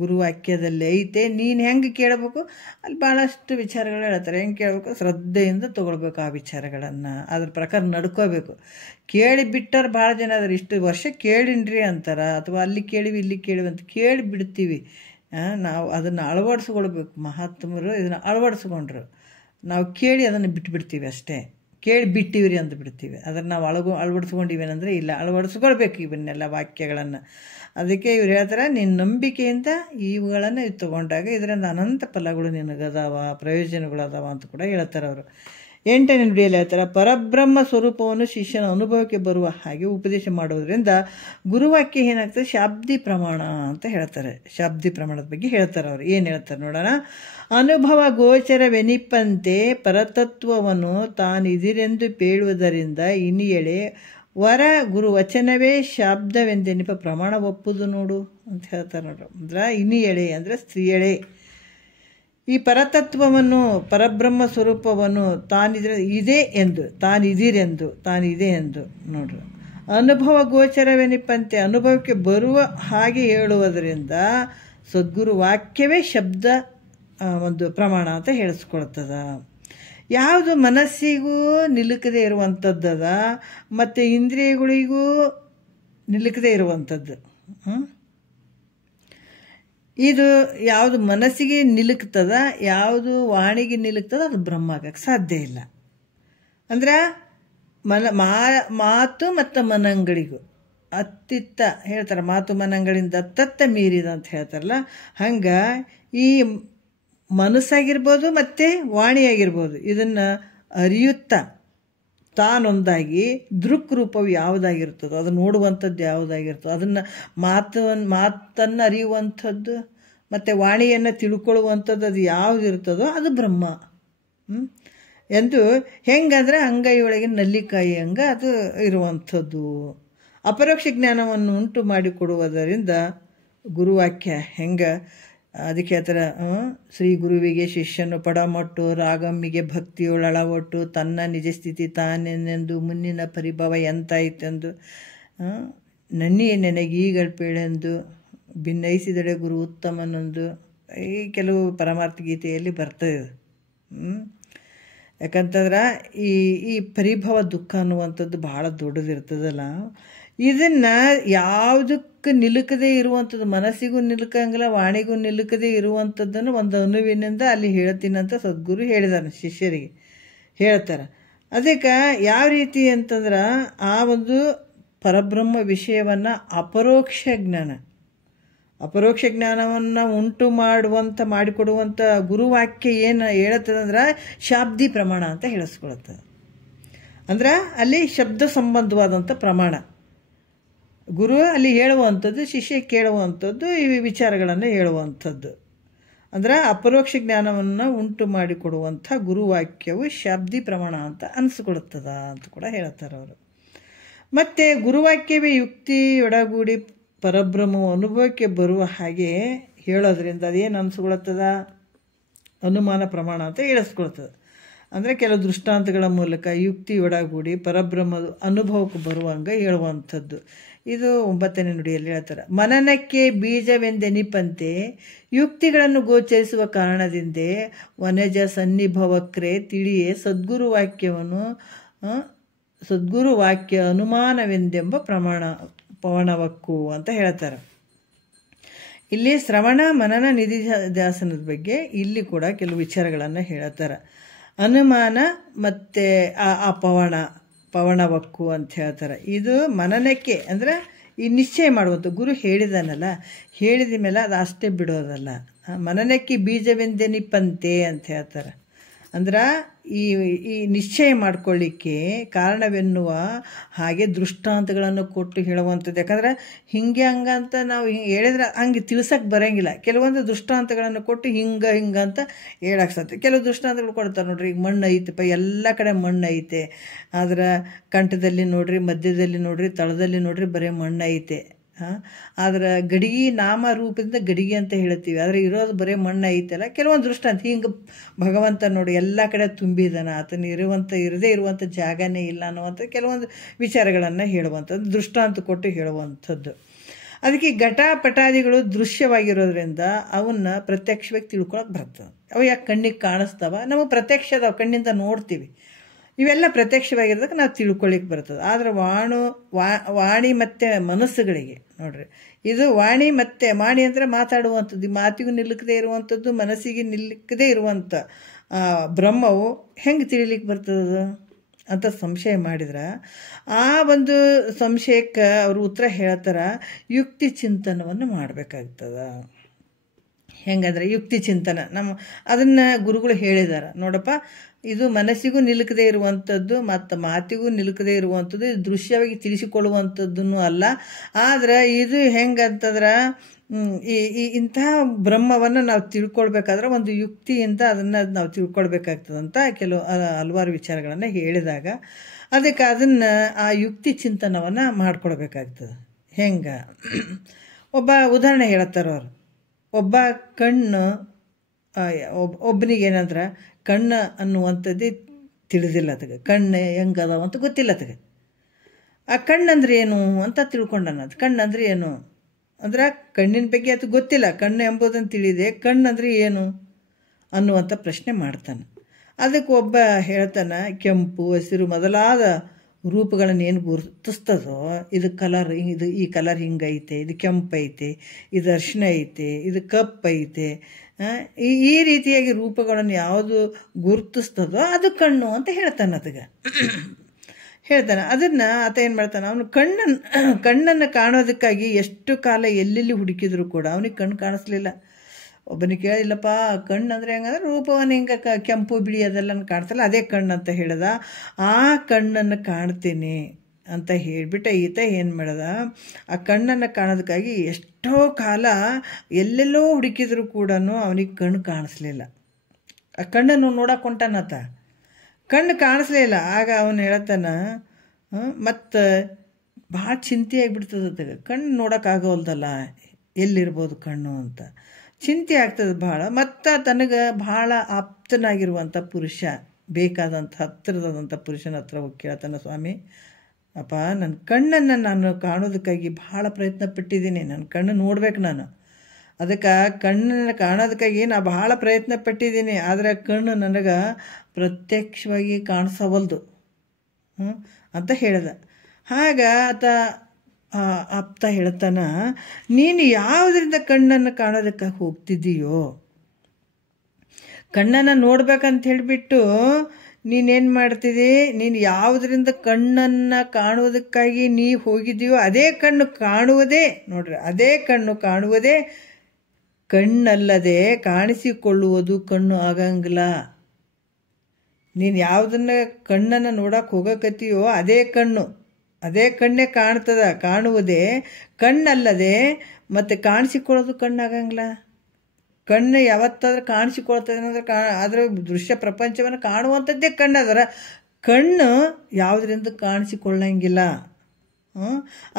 ಗುರುವಾಕ್ಯದಲ್ಲಿ ಐತೆ. ನೀನು ಹೆಂಗೆ ಕೇಳಬೇಕು, ಅಲ್ಲಿ ಭಾಳಷ್ಟು ವಿಚಾರಗಳು ಹೇಳ್ತಾರೆ. ಹೆಂಗೆ ಕೇಳಬೇಕು, ಶ್ರದ್ಧೆಯಿಂದ ತೊಗೊಳ್ಬೇಕು ಆ ವಿಚಾರಗಳನ್ನು, ಅದ್ರ ಪ್ರಕಾರ ನಡ್ಕೋಬೇಕು. ಕೇಳಿ ಬಿಟ್ಟವ್ರು ಭಾಳ ಜನ ಅದಾರೆ. ಇಷ್ಟು ವರ್ಷ ಕೇಳಿನ್ರಿ ಅಂತಾರೆ, ಅಥವಾ ಅಲ್ಲಿ ಕೇಳಿವಿ ಇಲ್ಲಿ ಕೇಳಿವಿ ಅಂತ ಕೇಳಿ ಬಿಡ್ತೀವಿ. ನಾವು ಅದನ್ನು ಅಳವಡಿಸ್ಕೊಳ್ಬೇಕು. ಮಹಾತ್ಮರು ಇದನ್ನು ಅಳವಡಿಸ್ಕೊಂಡ್ರು. ನಾವು ಕೇಳಿ ಅದನ್ನು ಬಿಟ್ಬಿಡ್ತೀವಿ ಅಷ್ಟೇ. ಕೇಳಿ ಬಿಟ್ಟಿವ್ರಿ ಅಂತ ಬಿಡ್ತೀವಿ. ಅದನ್ನು ನಾವು ಅಳವಡಿಸ್ಕೊಂಡಿವೇನಂದರೆ ಇಲ್ಲ, ಅಳವಡಿಸ್ಕೊಳ್ಬೇಕು ಇವನ್ನೆಲ್ಲ ವಾಕ್ಯಗಳನ್ನು. ಅದಕ್ಕೆ ಇವ್ರು ಹೇಳ್ತಾರೆ, ನಿನ್ನ ನಂಬಿಕೆಯಿಂದ ಇವುಗಳನ್ನು ತಗೊಂಡಾಗ ಇದರಿಂದ ಅನಂತ ಫಲಗಳು ನಿನಗದಾವ, ಪ್ರಯೋಜನಗಳು ಅದಾವ ಅಂತ ಕೂಡ ಹೇಳ್ತಾರೆ ಅವರು. 8ನೇ ನುಡಿಯಲ್ಲಿ ಹೇಳ್ತಾರೆ, ಪರಬ್ರಹ್ಮ ಸ್ವರೂಪವನ್ನು ಶಿಷ್ಯನ ಅನುಭವಕ್ಕೆ ಬರುವ ಹಾಗೆ ಉಪದೇಶ ಮಾಡೋದ್ರಿಂದ ಗುರುವಾಕ್ಯ ಏನಾಗ್ತದೆ, ಶಾಬ್ದಿ ಪ್ರಮಾಣ ಅಂತ ಹೇಳ್ತಾರೆ. ಶಾಬ್ದಿ ಪ್ರಮಾಣದ ಬಗ್ಗೆ ಹೇಳ್ತಾರೆ ಅವರು. ಏನು ಹೇಳ್ತಾರೆ ನೋಡೋಣ. ಅನುಭವ ಗೋಚರವೆನಿಪ್ಪಂತೆ ಪರತತ್ವವನ್ನು ತಾನಿದಿರೆಂದು ಪೇಳುವುದರಿಂದ ಇನಿಯಳೆ ವರ ಗುರು ವಚನವೇ ಶಾಬ್ದವೆಂದೆನಿಪ ಪ್ರಮಾಣ ಒಪ್ಪುದು ನೋಡು ಅಂತ ಹೇಳ್ತಾರೆ ನೋಡ್ರಿ. ಅಂದ್ರೆ ಇನಿಯಳೆ ಅಂದರೆ ಸ್ತ್ರೀಯಳೆ. ಈ ಪರತತ್ವವನ್ನು, ಪರಬ್ರಹ್ಮ ಸ್ವರೂಪವನ್ನು ತಾನಿದೆ ಎಂದು, ತಾನಿದೆ ಎಂದು ನೋಡ್ರಿ. ಅನುಭವ ಗೋಚರವೆನಿಪ್ಪಂತೆ, ಅನುಭವಕ್ಕೆ ಬರುವ ಹಾಗೆ ಹೇಳುವುದರಿಂದ ಸದ್ಗುರು ವಾಕ್ಯವೇ ಶಬ್ದ ಒಂದು ಪ್ರಮಾಣ ಅಂತ ಹೇಳಿಸ್ಕೊಳ್ತದ. ಯಾವುದು ಮನಸ್ಸಿಗೂ ನಿಲುಕದೇ ಇರುವಂಥದ್ದದ ಮತ್ತು ಇಂದ್ರಿಯಗಳಿಗೂ ನಿಲುಕದೇ ಇರುವಂಥದ್ದು. ಇದು ಯಾವುದು ಮನಸ್ಸಿಗೆ ನಿಲುಕ್ತದ, ಯಾವುದು ವಾಣಿಗೆ ನಿಲುಕ್ತದ, ಅದು ಬ್ರಹ್ಮ ಆಗಕ್ಕೆ ಸಾಧ್ಯ ಇಲ್ಲ. ಅಂದ್ರೆ ಮಾತು ಮತ್ತು ಮನಂಗಳಿಗೂ ಅತ್ತಿತ್ತ ಹೇಳ್ತಾರೆ. ಮಾತು ಮನಂಗಳಿಂದ ಅತ್ತತ್ತ ಮೀರಿದ ಅಂತ ಹೇಳ್ತಾರಲ್ಲ, ಹಂಗೆ ಈ ಮನಸ್ಸಾಗಿರ್ಬೋದು ಮತ್ತು ವಾಣಿಯಾಗಿರ್ಬೋದು ಇದನ್ನು ಅರಿಯುತ್ತಾ ತಾನೊಂದಾಗಿ ದೃಕ್ ರೂಪವು ಯಾವುದಾಗಿರ್ತದೋ, ಅದು ನೋಡುವಂಥದ್ದು ಯಾವುದಾಗಿರ್ತದೋ, ಅದನ್ನು ಮಾತನ್ನು ಅರಿಯುವಂಥದ್ದು ಮತ್ತು ವಾಣಿಯನ್ನು ತಿಳ್ಕೊಳ್ಳುವಂಥದ್ದು ಅದು ಯಾವುದಿರ್ತದೋ ಅದು ಬ್ರಹ್ಮ ಎಂದು. ಹೆಂಗಂದ್ರೆ ಅಂಗೈಯೊಳಗಿನ ನಲ್ಲಿಕಾಯಿ ಹಂಗೆ ಅದು ಇರುವಂಥದ್ದು. ಅಪರೋಕ್ಷ ಜ್ಞಾನವನ್ನು ಉಂಟು ಮಾಡಿಕೊಡುವುದರಿಂದ ಗುರುವಾಕ್ಯ ಹೆಂಗೆ, ಅದಕ್ಕೆ ಹೇಳ್ತಾರೆ, ಶ್ರೀ ಗುರುವಿಗೆ ಶಿಷ್ಯನು ಪಡಮಟ್ಟು ರಾಗಮ್ಮಿಗೆ ಭಕ್ತಿಯೊಳಳವಟ್ಟು ತನ್ನ ನಿಜ ಸ್ಥಿತಿ ತಾನೆಂದು ಮುನ್ನಿನ ಪರಿಭವ ಎಂತಾಯಿತೆಂದು ನನ್ನಿಯೇ ನೆನಗೀಗಳ್ಪೇಳೆಂದು ಭಿನ್ನಯಿಸಿದಡೆ ಗುರು ಉತ್ತಮನೊಂದು. ಈ ಕೆಲವು ಪರಮಾರ್ಥ ಗೀತೆಯಲ್ಲಿ ಬರ್ತದೆ. ಯಾಕಂತಂದ್ರೆ ಈ ಪರಿಭವ ದುಃಖ ಅನ್ನುವಂಥದ್ದು ಭಾಳ ದೊಡ್ಡದಿರ್ತದಲ್ಲ, ಇದನ್ನು ಯಾವುದಕ್ಕೆ ನಿಲುಕದೇ ಇರುವಂಥದ್ದು, ಮನಸ್ಸಿಗೂ ನಿಲುಕಂಗಿಲ್ಲ, ವಾಣಿಗೂ ನಿಲುಕದೇ ಇರುವಂಥದ್ದನ್ನು ಒಂದು ಅನುವಿನಿಂದ ಅಲ್ಲಿ ಹೇಳ್ತೀನಂತ ಸದ್ಗುರು ಹೇಳಿದಾರೆ, ಶಿಷ್ಯರಿಗೆ ಹೇಳ್ತಾರೆ. ಅದಕ್ಕೆ ಯಾವ ರೀತಿ ಅಂತಂದ್ರೆ ಆ ಒಂದು ಪರಬ್ರಹ್ಮ ವಿಷಯವನ್ನು ಅಪರೋಕ್ಷ ಜ್ಞಾನವನ್ನು ಉಂಟು ಮಾಡಿಕೊಡುವಂಥ ಗುರುವಾಕ್ಯ ಏನು ಹೇಳುತ್ತದಂದ್ರೆ ಶಾಬ್ದಿ ಪ್ರಮಾಣ ಅಂತ ಹೇಳಿಸ್ಕೊಳುತ್ತದೆ. ಅಂದ್ರೆ ಅಲ್ಲಿ ಶಬ್ದ ಸಂಬಂಧವಾದಂಥ ಪ್ರಮಾಣ. ಗುರು ಅಲ್ಲಿ ಹೇಳುವಂಥದ್ದು, ಶಿಷ್ಯ ಕೇಳುವಂಥದ್ದು, ಈ ವಿಚಾರಗಳನ್ನು ಹೇಳುವಂಥದ್ದು. ಅಂದ್ರೆ ಅಪರೋಕ್ಷ ಜ್ಞಾನವನ್ನು ಉಂಟು ಮಾಡಿಕೊಡುವಂಥ ಗುರುವಾಕ್ಯವು ಶಾಬ್ದಿ ಪ್ರಮಾಣ ಅಂತ ಅನಿಸ್ಕೊಳುತ್ತದ ಅಂತ ಕೂಡ ಹೇಳ್ತಾರೆ ಅವರು. ಮತ್ತು ಗುರುವಾಕ್ಯವೇ ಯುಕ್ತಿಯೊಡಗೂಡಿ ಪರಬ್ರಹ್ಮವು ಅನುಭವಕ್ಕೆ ಬರುವ ಹಾಗೆ ಹೇಳೋದ್ರಿಂದ ಅದೇನು ಅನಿಸ್ಕೊಳ್ತದ, ಅನುಮಾನ ಪ್ರಮಾಣ ಅಂತ ಹೇಳಿಸ್ಕೊಳ್ತದೆ. ಅಂದರೆ ಕೆಲವು ದೃಷ್ಟಾಂತಗಳ ಮೂಲಕ ಯುಕ್ತಿಯೊಡಗೂಡಿ ಪರಬ್ರಹ್ಮದ ಅನುಭವಕ್ಕೆ ಬರುವಂಗೆ ಹೇಳುವಂಥದ್ದು. ಇದು 9ನೇ ನುಡಿಯಲ್ಲಿ ಹೇಳ್ತಾರೆ. ಮನನಕ್ಕೆ ಬೀಜವೆಂದೆನಿಪಂತೆ ಯುಕ್ತಿಗಳನ್ನು ಗೋಚರಿಸುವ ಕಾರಣದಿಂದೇ ವನಜ ಸನ್ನಿಭವಕ್ರೆ ತಿಳಿಯೇ ಸದ್ಗುರು ವಾಕ್ಯ ಅನುಮಾನವೆಂದೆಂಬ ಪವಣವಕ್ಕು ಅಂತ ಹೇಳ್ತಾರೆ. ಇಲ್ಲಿ ಶ್ರವಣ ಮನನ ನಿಧಿಧ್ಯಾಸನದ ಬಗ್ಗೆ ಇಲ್ಲಿ ಕೂಡ ಕೆಲವು ವಿಚಾರಗಳನ್ನು ಹೇಳ್ತಾರೆ. ಅನುಮಾನ ಮತ್ತು ಆ ಪವಣವಕ್ಕು ಅಂತ ಹೇಳ್ತಾರೆ. ಇದು ಮನನಕ್ಕೆ ಅಂದರೆ ಈ ನಿಶ್ಚಯ ಮಾಡುವಂಥ ಗುರು ಹೇಳಿದಾನಲ್ಲ, ಹೇಳಿದ ಮೇಲೆ ಅದು ಅಷ್ಟೇ ಬಿಡೋದಲ್ಲ. ಮನನಕ್ಕೆ ಬೀಜವೆಂದೆನಿಪಂತೆ ಅಂತ ಹೇಳ್ತಾರೆ. ಅಂದ್ರೆ ಈ ಈ ನಿಶ್ಚಯ ಮಾಡ್ಕೊಳ್ಳಿಕ್ಕೆ ಕಾರಣವೆನ್ನುವ ಹಾಗೆ ದೃಷ್ಟಾಂತಗಳನ್ನು ಕೊಟ್ಟು ಹೇಳುವಂಥದ್ದು. ಯಾಕಂದ್ರೆ ಹಿಂಗೆ ಹಂಗಂತ ನಾವು ಹೇಳಿದ್ರೆ ಹಂಗೆ ತಿಳ್ಸಕ್ಕೆ ಬರೋಂಗಿಲ್ಲ. ಕೆಲವೊಂದು ದೃಷ್ಟಾಂತಗಳನ್ನು ಕೊಟ್ಟು ಹಿಂಗಂತ ಹೇಳಕ್ಕೆ ಸಾಧ್ಯ. ಕೆಲವು ದೃಷ್ಟಾಂತಗಳು ಕೊಡ್ತಾರೆ ನೋಡ್ರಿ. ಈಗ ಮಣ್ಣು ಐತಪ್ಪ, ಎಲ್ಲ ಕಡೆ ಮಣ್ಣು ಐತೆ, ಆದ್ರೆ ಕಂಠದಲ್ಲಿ ನೋಡ್ರಿ, ಮಧ್ಯದಲ್ಲಿ ನೋಡ್ರಿ, ತಳದಲ್ಲಿ ನೋಡ್ರಿ ಬರೀ ಮಣ್ಣು ಐತೆ. ಆದ್ರೆ ಗಡಿಗೆ ನಾಮ ರೂಪದಿಂದ ಗಡಿಗೆ ಅಂತ ಹೇಳ್ತೀವಿ, ಆದರೆ ಇರೋದು ಬರೀ ಮಣ್ಣು ಐತಲ್ಲ. ಕೆಲವೊಂದು ದೃಷ್ಟಾಂತ ಹಿಂಗೆ ಭಗವಂತ ನೋಡಿ ಎಲ್ಲ ಕಡೆ ತುಂಬಿದಾನ, ಆತನ ಇರದೇ ಇರುವಂಥ ಜಾಗನೇ ಇಲ್ಲ ಅನ್ನುವಂಥ ಕೆಲವೊಂದು ವಿಚಾರಗಳನ್ನು ಹೇಳುವಂಥದ್ದು, ದೃಷ್ಟಾಂತ ಕೊಟ್ಟು ಹೇಳುವಂಥದ್ದು. ಅದಕ್ಕೆ ಘಟಪಟಾದಿಗಳು ದೃಶ್ಯವಾಗಿರೋದ್ರಿಂದ ಅವನ್ನ ಪ್ರತ್ಯಕ್ಷವಾಗಿ ತಿಳ್ಕೊಳಕ್ಕೆ ಬರ್ತದೆ. ಅವು ಯಾಕೆ ಕಣ್ಣಿಗೆ ಕಾಣಿಸ್ತಾವ, ನಮಗೆ ಪ್ರತ್ಯಕ್ಷ ಅದಾವ, ಕಣ್ಣಿಂದ ನೋಡ್ತೀವಿ. ಇವೆಲ್ಲ ಪ್ರತ್ಯಕ್ಷವಾಗಿರೋದಕ್ಕೆ ನಾವು ತಿಳ್ಕೊಳ್ಳಿಕ್ಕೆ ಬರ್ತದೆ. ಆದರೆ ವಾಣಿ ಮತ್ತು ಮನಸ್ಸುಗಳಿಗೆ ನೋಡ್ರಿ, ಇದು ವಾಣಿ ಮತ್ತು ವಾಣಿ ಅಂದರೆ ಮಾತಾಡುವಂಥದ್ದು, ಮಾತಿಗೂ ನಿಲ್ಲುಕದೇ ಇರುವಂಥದ್ದು, ಮನಸ್ಸಿಗೆ ನಿಲ್ಲುಕದೇ ಇರುವಂಥ ಬ್ರಹ್ಮವು ಹೆಂಗೆ ತಿಳಿಲಿಕ್ಕೆ ಬರ್ತದ ಅಂತ ಸಂಶಯ ಮಾಡಿದ್ರೆ, ಆ ಒಂದು ಸಂಶಯಕ್ಕೆ ಅವರು ಉತ್ತರ ಹೇಳ್ತಾರೆ, ಯುಕ್ತಿ ಚಿಂತನವನ್ನು ಮಾಡಬೇಕಾಗ್ತದೆ. ಹೆಂಗಂದ್ರೆ ಯುಕ್ತಿ ಚಿಂತನ ಅದನ್ನು ಗುರುಗಳು ಹೇಳಿದ್ದಾರೆ. ನೋಡಪ್ಪ, ಇದು ಮನಸ್ಸಿಗೂ ನಿಲುಕದೇ ಇರುವಂಥದ್ದು ಮತ್ತು ಮಾತಿಗೂ ನಿಲುಕದೇ ಇರುವಂಥದ್ದು, ಇದು ದೃಶ್ಯವಾಗಿ ತಿಳಿಸಿಕೊಳ್ಳುವಂಥದ್ದೂ ಅಲ್ಲ. ಆದರೆ ಇದು ಹೆಂಗಂತಂದ್ರೆ ಇಂತಹ ಬ್ರಹ್ಮವನ್ನು ನಾವು ತಿಳ್ಕೊಳ್ಬೇಕಾದ್ರೆ ಒಂದು ಯುಕ್ತಿಯಿಂದ ಅದನ್ನು ನಾವು ತಿಳ್ಕೊಳ್ಬೇಕಾಗ್ತದಂತ ಹಲವಾರು ವಿಚಾರಗಳನ್ನು ಹೇಳಿದಾಗ, ಅದಕ್ಕೆ ಅದನ್ನು ಆ ಯುಕ್ತಿ ಚಿಂತನವನ್ನು ಮಾಡ್ಕೊಳ್ಬೇಕಾಗ್ತದೆ. ಹೆಂಗೆ ಒಬ್ಬ ಉದಾಹರಣೆ ಹೇಳ್ತಾರೆ ಅವರು. ಒಬ್ಬ ಕಣ್ಣು ಒಬ್ಬನಿಗೇನಂದ್ರೆ ಕಣ್ಣು ಅನ್ನುವಂಥದ್ದೇ ತಿಳಿದಿಲ್ಲ, ಅದಕ್ಕೆ ಕಣ್ಣು ಹೆಂಗದಾವ ಅಂತ ಗೊತ್ತಿಲ್ಲ. ಅದಕ್ಕೆ ಆ ಕಣ್ಣಂದ್ರೆ ಏನು ಅಂತ ತಿಳ್ಕೊಂಡನ. ಅದು ಕಣ್ಣಂದ್ರೆ ಏನು ಅಂದ್ರೆ ಕಣ್ಣಿನ ಬಗ್ಗೆ ಅದು ಗೊತ್ತಿಲ್ಲ, ಕಣ್ಣು ಎಂಬುದನ್ನು ತಿಳಿದೆ, ಕಣ್ಣಂದ್ರೆ ಏನು ಅನ್ನುವಂಥ ಪ್ರಶ್ನೆ ಮಾಡ್ತಾನೆ. ಅದಕ್ಕೆ ಒಬ್ಬ ಹೇಳ್ತಾನೆ, ಕೆಂಪು ಹಸಿರು ಮೊದಲಾದ ರೂಪಗಳನ್ನು ಏನು ಗುರುತಿಸ್ತದೋ, ಇದು ಕಲರ್, ಈ ಕಲರ್ ಹಿಂಗೈತೆ, ಇದು ಕೆಂಪೈತೆ, ಇದು ಅರಿಶಿನ ಐತೆ, ಇದು ಕಪ್ಪೈತೆ, ಈ ರೀತಿಯಾಗಿ ರೂಪಗಳನ್ನು ಯಾವುದು ಗುರುತಿಸ್ತದೋ ಅದು ಕಣ್ಣು ಅಂತ ಹೇಳ್ತಾನೆ. ಹೇಳ್ತಾನೆ ಅದನ್ನು ಆತ ಏನು ಮಾಡ್ತಾನೆ, ಅವನು ಕಣ್ಣನ್ನು ಕಾಣೋದಕ್ಕಾಗಿ ಎಷ್ಟು ಕಾಲ ಎಲ್ಲೆಲ್ಲಿ ಹುಡುಕಿದ್ರು ಕೂಡ ಅವನಿಗೆ ಕಣ್ಣು ಕಾಣಿಸ್ಲಿಲ್ಲ. ಒಬ್ಬನಿಗೆ ಕೇಳಿಲ್ಲಪ್ಪ, ಕಣ್ಣು ಅಂದರೆ ಹೆಂಗಂದ್ರೆ ರೂಪವನ್ನು ಹಿಂಗೆ ಕೆಂಪು ಬಿಳಿ ಅದೆಲ್ಲ ಕಾಣ್ತಲ್ಲ, ಅದೇ ಕಣ್ಣು ಅಂತ ಹೇಳ್ದ. ಆ ಕಣ್ಣನ್ನು ಕಾಣ್ತೀನಿ ಅಂತ ಹೇಳಿಬಿಟ್ಟು ಈತ ಏನು ಮಾಡ್ದ, ಆ ಕಣ್ಣನ್ನು ಕಾಣೋದಕ್ಕಾಗಿ ಎಷ್ಟೋ ಕಾಲ ಎಲ್ಲೆಲ್ಲೋ ಹುಡುಕಿದ್ರು ಕೂಡ ಅವನಿಗೆ ಕಣ್ಣು ಕಾಣಿಸ್ಲಿಲ್ಲ. ಆ ಕಣ್ಣನ್ನು ನೋಡಕ್ಕೆ ಹೊಂಟಾನತ, ಕಣ್ಣು ಕಾಣಿಸ್ಲಿಲ್ಲ. ಆಗ ಅವನು ಹೇಳ್ತಾನ, ಮತ್ತು ಭಾಳ ಚಿಂತೆ ಆಗಿಬಿಡ್ತದೆ, ಕಣ್ಣು ನೋಡೋಕ್ಕಾಗೋಲ್ದಲ್ಲ, ಎಲ್ಲಿರ್ಬೋದು ಕಣ್ಣು ಅಂತ ಚಿಂತೆ ಆಗ್ತದೆ ಭಾಳ. ಮತ್ತು ತನಗೆ ಭಾಳ ಆಪ್ತನಾಗಿರುವಂಥ ಪುರುಷ, ಬೇಕಾದಂಥ ಹತ್ತಿರದಂಥ ಪುರುಷನ ಹತ್ರ ಹೋಗಿ ಕೇಳ್ತಾನೆ, ಸ್ವಾಮಿ ಅಪ್ಪ, ನನ್ನ ಕಣ್ಣನ್ನು ನಾನು ಕಾಣೋದಕ್ಕಾಗಿ ಭಾಳ ಪ್ರಯತ್ನ ಪಟ್ಟಿದ್ದೀನಿ, ನನ್ನ ಕಣ್ಣು ನೋಡ್ಬೇಕು ನಾನು, ಅದಕ್ಕೆ ಕಣ್ಣನ್ನು ಕಾಣೋದಕ್ಕಾಗಿ ನಾ ಭಾಳ ಪ್ರಯತ್ನ ಪಟ್ಟಿದ್ದೀನಿ, ಆದರೆ ಕಣ್ಣು ನನಗೆ ಪ್ರತ್ಯಕ್ಷವಾಗಿ ಕಾಣಿಸವಲ್ದು ಅಂತ ಹೇಳಿದ. ಆಗ ಆತ ಆಪ್ತ ಹೇಳ್ತಾನ, ನೀನು ಯಾವುದರಿಂದ ಕಣ್ಣನ್ನು ಕಾಣೋದಕ್ಕಾಗಿ ಹೋಗ್ತಿದ್ದೀಯೋ, ಕಣ್ಣನ್ನು ನೋಡ್ಬೇಕಂತ ಹೇಳಿಬಿಟ್ಟು ನೀನೇನು ಮಾಡ್ತಿದ್ದಿ, ನೀನು ಯಾವುದರಿಂದ ಕಣ್ಣನ್ನು ಕಾಣುವುದಕ್ಕಾಗಿ ನೀ ಹೋಗಿದ್ದೀಯೋ ಅದೇ ಕಣ್ಣು ಕಾಣುವುದೇ, ನೋಡ್ರಿ, ಅದೇ ಕಣ್ಣು ಕಾಣುವುದೇ ಕಣ್ಣಲ್ಲದೆ ಕಾಣಿಸಿಕೊಳ್ಳುವುದು ಕಣ್ಣು ಆಗಂಗಿಲ್ಲ. ನೀನು ಯಾವುದನ್ನ ಕಣ್ಣನ್ನು ನೋಡಕ್ಕೆ ಹೋಗಕತ್ತೀಯೋ ಅದೇ ಕಣ್ಣೇ ಕಾಣ್ತದ, ಕಾಣುವುದೇ ಕಣ್ಣಲ್ಲದೆ ಮತ್ತು ಕಾಣಿಸಿಕೊಳ್ಳೋದು ಕಣ್ಣಾಗಂಗಿಲ್ಲ. ಕಣ್ಣು ಯಾವತ್ತಾದ್ರೂ ಕಾಣಿಸಿಕೊಳ್ತದೆ ಅಂದರೆ ಅದರ ದೃಶ್ಯ ಪ್ರಪಂಚವನ್ನು ಕಾಣುವಂಥದ್ದೇ ಕಣ್ಣು. ಅದರ ಕಣ್ಣು ಯಾವುದರಿಂದ ಕಾಣಿಸಿಕೊಳ್ಳಂಗಿಲ್ಲ.